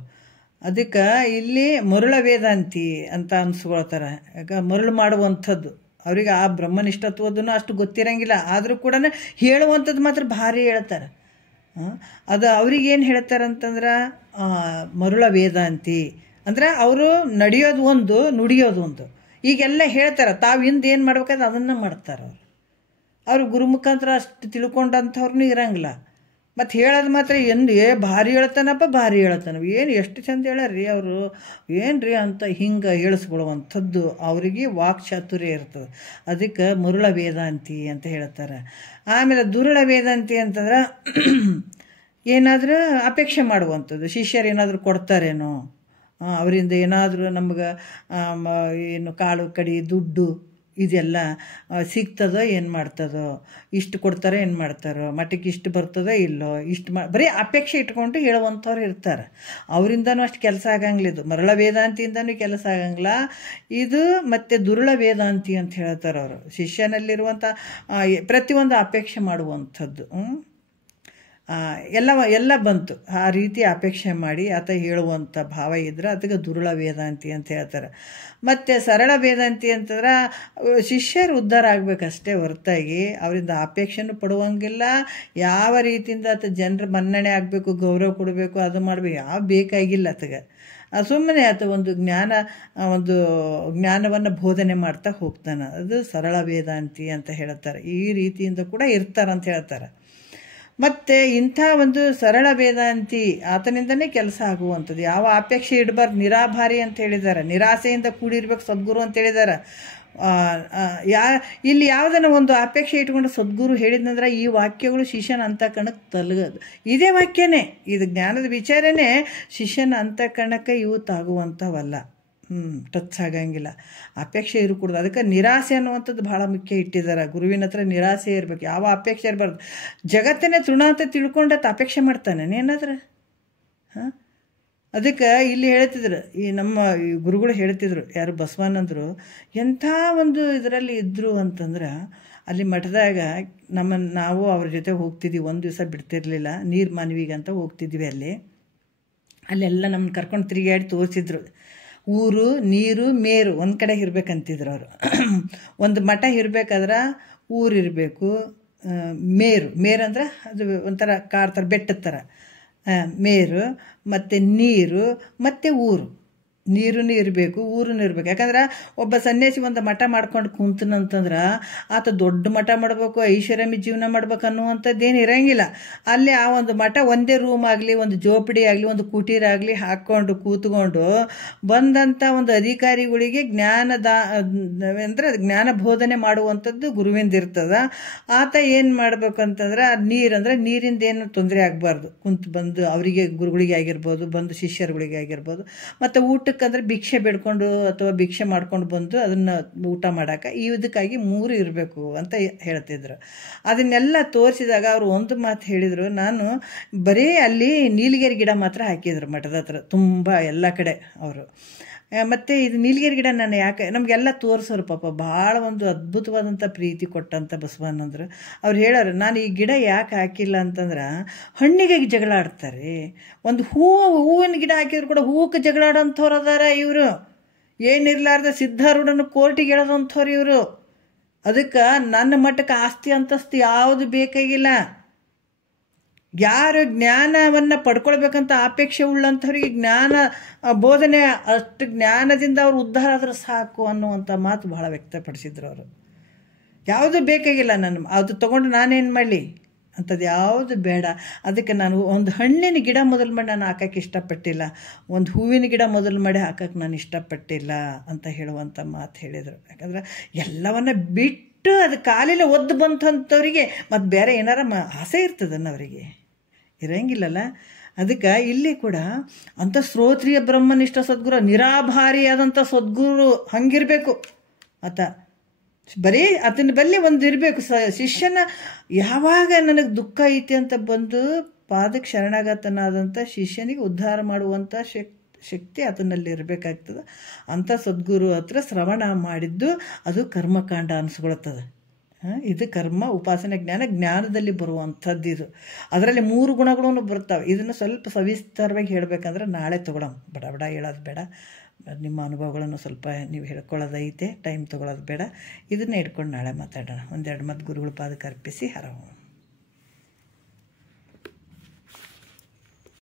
ಅದಕ್ಕೆ ಇಲ್ಲಿ ಮರುಳ ವೇದಾಂತಿ ಅಂತ ಅನ್ಸ್ಕೊಳ್ತಾರೆ. ಯಾಕೆ ಮರುಳು ಮಾಡುವಂಥದ್ದು ಅವ್ರಿಗೆ ಆ ಬ್ರಹ್ಮನಿಷ್ಠತ್ವದನ್ನು ಅಷ್ಟು ಗೊತ್ತಿರಂಗಿಲ್ಲ. ಆದರೂ ಕೂಡ ಹೇಳುವಂಥದ್ದು ಮಾತ್ರ ಭಾರಿ ಹೇಳ್ತಾರೆ. ಅದು ಅವ್ರಿಗೇನು ಹೇಳ್ತಾರೆ ಅಂತಂದ್ರೆ ಮರುಳ ವೇದಾಂತಿ ಅಂದರೆ ಅವರು ನಡೆಯೋದು ಒಂದು, ನುಡಿಯೋದು ಒಂದು. ಈಗೆಲ್ಲ ಹೇಳ್ತಾರೆ, ತಾವು ಹಿಂದೆ ಏನು ಮಾಡ್ಬೇಕಾದ್ರೆ ಅದನ್ನು ಮಾಡ್ತಾರೆ ಅವರು. ಗುರು ಮುಖಾಂತರ ಅಷ್ಟು ತಿಳ್ಕೊಂಡಂಥವ್ರನ್ನೂ ಇರಂಗಿಲ್ಲ. ಮತ್ತು ಹೇಳೋದು ಮಾತ್ರ ಭಾರಿ ಹೇಳ್ತಾನಪ್ಪ, ಭಾರಿ ಹೇಳ್ತಾನ, ಏನು ಎಷ್ಟು ಚಂದ ಹೇಳ್ಯಾರ್ರಿ ಅವರು, ಏನು ರೀ ಅಂತ ಹಿಂಗೆ ಹೇಳಿಸ್ಕೊಳ್ಳುವಂಥದ್ದು ಅವರಿಗೆ ವಾಕ್ಚಾತುರ್ಯ ಇರ್ತದೆ. ಅದಕ್ಕೆ ಮರುಳ ವೇದಾಂತಿ ಅಂತ ಹೇಳ್ತಾರೆ. ಆಮೇಲೆ ದುರುಳ ವೇದಾಂತಿ ಅಂತಂದ್ರೆ ಏನಾದರೂ ಅಪೇಕ್ಷೆ ಮಾಡುವಂಥದ್ದು, ಶಿಷ್ಯರು ಏನಾದರೂ ಕೊಡ್ತಾರೇನೋ, ಅವರಿಂದ ಏನಾದರೂ ನಮ್ಗೆ ಏನು ಕಾಳು ಕಡಿ ದುಡ್ಡು ಇದೆಲ್ಲ ಸಿಗ್ತದೋ ಏನು ಮಾಡ್ತದೋ, ಇಷ್ಟು ಕೊಡ್ತಾರೋ ಏನು ಮಾಡ್ತಾರೋ, ಮಠಕ್ಕೆ ಇಷ್ಟು ಬರ್ತದೋ ಇಲ್ಲೋ, ಇಷ್ಟು ಬರೀ ಅಪೇಕ್ಷೆ ಇಟ್ಕೊಂಡು ಹೇಳುವಂಥವ್ರು ಇರ್ತಾರೆ. ಅವರಿಂದನೂ ಅಷ್ಟು ಕೆಲಸ ಆಗಂಗಿಲ್ಲ. ಇದು ಮರಳ ವೇದಾಂತಿಯಿಂದನೂ ಕೆಲಸ ಆಗಂಗಿಲ್ಲ ಇದು. ಮತ್ತು ದುರುಳ ವೇದಾಂತಿ ಅಂತ ಹೇಳ್ತಾರೆ ಅವರು. ಶಿಷ್ಯನಲ್ಲಿರುವಂಥ ಪ್ರತಿಯೊಂದು ಅಪೇಕ್ಷೆ ಮಾಡುವಂಥದ್ದು ಎಲ್ಲ ಬಂತು. ಆ ರೀತಿ ಅಪೇಕ್ಷೆ ಮಾಡಿ ಆತ ಹೇಳುವಂಥ ಭಾವ ಇದ್ರೆ ಅದಕ್ಕೆ ದುರುಳ ವೇದಾಂತಿ ಅಂತ ಹೇಳ್ತಾರೆ. ಮತ್ತು ಸರಳ ವೇದಾಂತಿ ಅಂತಂದ್ರೆ ಶಿಷ್ಯರು ಉದ್ಧಾರ ಆಗಬೇಕಷ್ಟೇ ಹೊರತಾಗಿ ಅವರಿಂದ ಅಪೇಕ್ಷೆನೂ ಪಡುವಂಗಿಲ್ಲ. ಯಾವ ರೀತಿಯಿಂದ ಆತ ಜನರ ಮನ್ನಣೆ ಆಗಬೇಕು, ಗೌರವ ಕೊಡಬೇಕು, ಅದು ಮಾಡಬೇಕು, ಯಾವ ಬೇಕಾಗಿಲ್ಲ ಆತಗೆ. ಸುಮ್ಮನೆ ಆತ ಒಂದು ಜ್ಞಾನವನ್ನು ಬೋಧನೆ ಮಾಡ್ತಾ ಹೋಗ್ತಾನೆ. ಅದು ಸರಳ ವೇದಾಂತಿ ಅಂತ ಹೇಳ್ತಾರೆ. ಈ ರೀತಿಯಿಂದ ಕೂಡ ಇರ್ತಾರಂತ ಹೇಳ್ತಾರೆ. ಮತ್ತು ಇಂಥ ಒಂದು ಸರಳ ವೇದಾಂತಿ ಆತನಿಂದನೇ ಕೆಲಸ ಆಗುವಂಥದ್ದು. ಯಾವ ಅಪೇಕ್ಷೆ ಇಡಬಾರ್ದು, ನಿರಾಭಾರಿ ಅಂತ ಹೇಳಿದ್ದಾರೆ. ನಿರಾಸೆಯಿಂದ ಕೂಡಿರ್ಬೇಕು ಸದ್ಗುರು ಅಂತ ಹೇಳಿದ್ದಾರೆ. ಇಲ್ಲಿ ಯಾವುದನ್ನ ಒಂದು ಅಪೇಕ್ಷೆ ಇಟ್ಕೊಂಡು ಸದ್ಗುರು ಹೇಳಿದ್ನಂದ್ರೆ ಈ ವಾಕ್ಯಗಳು ಶಿಷ್ಯನ ಅಂತಃಕರಣಕ್ಕೆ ತಲುಗೋದು. ಇದೇ ವಾಕ್ಯನೇ, ಇದು ಜ್ಞಾನದ ವಿಚಾರನೇ ಶಿಷ್ಯನ ಅಂತಃಕರಣಕ್ಕೆ ಇವು ತಾಗುವಂಥವಲ್ಲ. ಟಚ್ ಆಗಂಗಿಲ್ಲ, ಅಪೇಕ್ಷೆ ಇರಕೂಡ್ದು. ಅದಕ್ಕೆ ನಿರಾಸೆ ಅನ್ನುವಂಥದ್ದು ಭಾಳ ಮುಖ್ಯ ಇಟ್ಟಿದ್ದಾರೆ. ಗುರುವಿನ ಹತ್ರ ನಿರಾಸೆ ಇರಬೇಕು, ಯಾವ ಅಪೇಕ್ಷೆ ಇರಬಾರ್ದು. ಜಗತ್ತನ್ನೇ ತೃಣ ಅಂತ ತಿಳ್ಕೊಂಡತ್ತು ಅಪೇಕ್ಷೆ ಮಾಡ್ತಾನೆ ಏನಾದ್ರೆ. ಅದಕ್ಕೆ ಇಲ್ಲಿ ಹೇಳ್ತಿದ್ರು, ನಮ್ಮ ಗುರುಗಳು ಹೇಳ್ತಿದ್ರು, ಯಾರು ಬಸವಾನಂದರು ಎಂಥ ಒಂದು ಇದರಲ್ಲಿ ಇದ್ದರು ಅಂತಂದ್ರೆ, ಅಲ್ಲಿ ಮಠದಾಗ ನಾವು ಅವ್ರ ಜೊತೆ ಹೋಗ್ತಿದ್ವಿ. ಒಂದು ದಿವಸ ಬಿಡ್ತಿರ್ಲಿಲ್ಲ, ನೀರು ಮಾನವಿಗೆ ಅಂತ ಹೋಗ್ತಿದ್ವಿ. ಅಲ್ಲೆಲ್ಲ ನಮ್ಮನ್ನು ಕರ್ಕೊಂಡು ತಿರುಗಾಡಿ ತೋರಿಸಿದ್ರು. ಊರು ನೀರು ಮೇರು ಒಂದು ಕಡೆ ಇರ್ಬೇಕಂತಿದ್ರು ಅವರು. ಒಂದು ಮಠ ಇರಬೇಕಾದ್ರೆ ಊರಿರಬೇಕು, ಮೇರು ಅಂದ್ರೆ ಅದು ಒಂಥರ ಕಾಡ್ತಾರೆ ಬೆಟ್ಟದ ಥರ ಮೇರು, ಮತ್ತು ನೀರು, ಮತ್ತು ಊರು. ನೀರೂ ಇರಬೇಕು, ಊರೂ ಇರಬೇಕು. ಯಾಕಂದ್ರೆ ಒಬ್ಬ ಸನ್ಯಾಸಿ ಒಂದು ಮಠ ಮಾಡ್ಕೊಂಡು ಕುಂತನಂತಂದ್ರೆ ಆತ ದೊಡ್ಡ ಮಠ ಮಾಡಬೇಕು, ಐಷಾರಾಮಿ ಜೀವನ ಮಾಡ್ಬೇಕು ಅನ್ನುವಂಥದ್ದೇನು ಇರೋಂಗಿಲ್ಲ. ಅಲ್ಲಿ ಆ ಒಂದು ಮಠ ಒಂದೇ ರೂಮ್ ಆಗಲಿ, ಒಂದು ಜೋಪಡಿ ಆಗಲಿ, ಒಂದು ಕುಟೀರ ಆಗಲಿ ಹಾಕ್ಕೊಂಡು ಕೂತ್ಕೊಂಡು ಬಂದಂಥ ಒಂದು ಅಧಿಕಾರಿಗಳಿಗೆ ಜ್ಞಾನ ಬೋಧನೆ ಮಾಡುವಂಥದ್ದು ಗುರುವಿಂದ ಇರ್ತದೆ. ಆತ ಏನು ಮಾಡಬೇಕು ಅಂತಂದ್ರೆ ನೀರಂದ್ರೆ ನೀರಿಂದ ಏನು ತೊಂದರೆ ಆಗಬಾರ್ದು. ಕುಂತು ಬಂದು ಅವರಿಗೆ ಗುರುಗಳಿಗೆ ಆಗಿರ್ಬೋದು, ಬಂದು ಶಿಷ್ಯರುಗಳಿಗೆ ಆಗಿರ್ಬೋದು. ಮತ್ತು ಊಟಕ್ಕಂದ್ರೆ ಭಿಕ್ಷೆ ಬೇಡ್ಕೊಂಡು ಅಥವಾ ಭಿಕ್ಷೆ ಮಾಡ್ಕೊಂಡು ಬಂದು ಅದನ್ನು ಊಟ ಮಾಡೋಕೆ ಇದಕ್ಕಾಗಿ 3 ಇರಬೇಕು ಅಂತ ಹೇಳ್ತಿದ್ರು. ಅದನ್ನೆಲ್ಲ ತೋರಿಸಿದಾಗ ಅವರು ಒಂದು ಮಾತು ಹೇಳಿದರು. ನಾನು ಬರೀ ಅಲ್ಲಿ ನೀಲಗಿರಿ ಗಿಡ ಮಾತ್ರ ಹಾಕಿದ್ರು ಮಠದ ಹತ್ರ ತುಂಬ ಎಲ್ಲ ಕಡೆ ಅವರು. ಮತ್ತು ಇದು ನೀಲಗಿರಿ ಗಿಡ ನಾನು ಯಾಕೆ ನಮಗೆಲ್ಲ ತೋರಿಸೋರು ಪಾಪ. ಭಾಳ ಒಂದು ಅದ್ಭುತವಾದಂಥ ಪ್ರೀತಿ ಕೊಟ್ಟಂಥ ಬಸವಣ್ಣಂದ್ರು. ಅವ್ರು ಹೇಳೋರು, ನಾನು ಈ ಗಿಡ ಯಾಕೆ ಹಾಕಿಲ್ಲ ಅಂತಂದ್ರೆ ಹಣ್ಣಿಗೆ ಜಗಳ ಆಡ್ತಾರೆ. ಒಂದು ಹೂವಿನ ಗಿಡ ಹಾಕಿದ್ರು ಕೂಡ ಹೂವಕ್ಕೆ ಜಗಳ ಆಡೋಂಥವ್ರು ಅದಾರ ಇವರು. ಏನಿರ್ಲಾರ್ದ ಸಿದ್ಧಾರೂಢನ ಕೋರ್ಟಿಗೆ ಎಳೆದಂಥವ್ರು ಇವರು. ಅದಕ್ಕೆ ನನ್ನ ಮಟ್ಟಕ್ಕೆ ಆಸ್ತಿ ಅಂತಸ್ತಿ ಯಾವುದು ಬೇಕಾಗಿಲ್ಲ. ಯಾರು ಜ್ಞಾನವನ್ನು ಪಡ್ಕೊಳ್ಬೇಕಂತ ಅಪೇಕ್ಷೆ ಉಳ್ಳಂಥವ್ರಿಗೆ ಜ್ಞಾನ ಬೋಧನೆ, ಅಷ್ಟು ಜ್ಞಾನದಿಂದ ಅವ್ರು ಉದ್ಧಾರ ಆದ್ರೆ ಸಾಕು ಅನ್ನುವಂಥ ಮಾತು ಭಾಳ ವ್ಯಕ್ತಪಡಿಸಿದ್ರು ಅವರು. ಯಾವುದು ಬೇಕಾಗಿಲ್ಲ, ಅದು ತೊಗೊಂಡು ನಾನೇನು ಮಾಡಲಿ ಅಂಥದ್ದು ಯಾವುದು ಬೇಡ. ಅದಕ್ಕೆ ನಾನು ಒಂದು ಹಣ್ಣಿನ ಗಿಡ ಮೊದಲು ಮಾಡಿ ನಾನು ಹಾಕೋಕ್ಕೆ ಇಷ್ಟಪಟ್ಟಿಲ್ಲ, ಒಂದು ಹೂವಿನ ಗಿಡ ಮೊದಲು ಮಾಡಿ ಹಾಕೋಕ್ಕೆ ನಾನು ಇಷ್ಟಪಟ್ಟಿಲ್ಲ ಅಂತ ಹೇಳುವಂಥ ಮಾತು ಹೇಳಿದರು. ಯಾಕಂದ್ರೆ ಎಲ್ಲವನ್ನ ಬಿಟ್ಟು ಅದು ಕಾಲಿಲ್ಲ ಒದ್ದು ಬಂತಂಥವ್ರಿಗೆ ಮತ್ತು ಬೇರೆ ಏನಾರ ಆಸೆ ಇರ್ತದನ್ನ ಅವರಿಗೆ ಇರೋಂಗಿಲ್ಲಲ್ಲ. ಅದಕ್ಕೆ ಇಲ್ಲಿ ಕೂಡ ಅಂಥ ಶ್ರೋತ್ರಿಯ ಬ್ರಹ್ಮನಿಷ್ಠ ಸದ್ಗುರು, ನಿರಾಭಾರಿಯಾದಂಥ ಸದ್ಗುರು ಹಂಗಿರಬೇಕು. ಬರೀ ಆತನ ಬಲ್ಲಿ ಒಂದು ಇರಬೇಕು. ಶಿಷ್ಯನ ಯಾವಾಗ ನನಗೆ ದುಃಖ ಐತಿ ಅಂತ ಬಂದು ಪಾದಕ್ಕೆ ಶರಣಾಗತನಾದಂಥ ಶಿಷ್ಯನಿಗೆ ಉದ್ಧಾರ ಮಾಡುವಂಥ ಶಕ್ತಿ ಆತನಲ್ಲಿ ಇರಬೇಕಾಗ್ತದೆ. ಅಂಥ ಸದ್ಗುರು ಹತ್ರ ಶ್ರವಣ ಮಾಡಿದ್ದು ಅದು ಕರ್ಮಕಾಂಡ ಅನಿಸ್ಕೊಳ್ತದೆ. ಇದು ಕರ್ಮ, ಉಪಾಸನೆ, ಜ್ಞಾನದಲ್ಲಿ ಬರುವಂಥದ್ದು ಇದು. ಅದರಲ್ಲಿ 3 ಗುಣಗಳೂ ಬರ್ತಾವೆ. ಇದನ್ನು ಸ್ವಲ್ಪ ಸವಿಸ್ತಾರವಾಗಿ ಹೇಳಬೇಕಂದ್ರೆ ನಾಳೆ ತೊಗೊಳೋಣ, ಬಡ ಹೇಳೋದು ಬೇಡ. ನಿಮ್ಮ ಅನುಭವಗಳನ್ನು ಸ್ವಲ್ಪ ನೀವು ಹೇಳ್ಕೊಳ್ಳೋದೈತೆ, ಟೈಮ್ ತೊಗೊಳೋದು ಬೇಡ. ಇದನ್ನೇ ಇಟ್ಕೊಂಡು ನಾಳೆ ಮಾತಾಡೋಣ. 1-2 ಮಾತು ಗುರುಗಳ ಪಾದಕ್ಕೆ ಅರ್ಪಿಸಿ ಹರವು.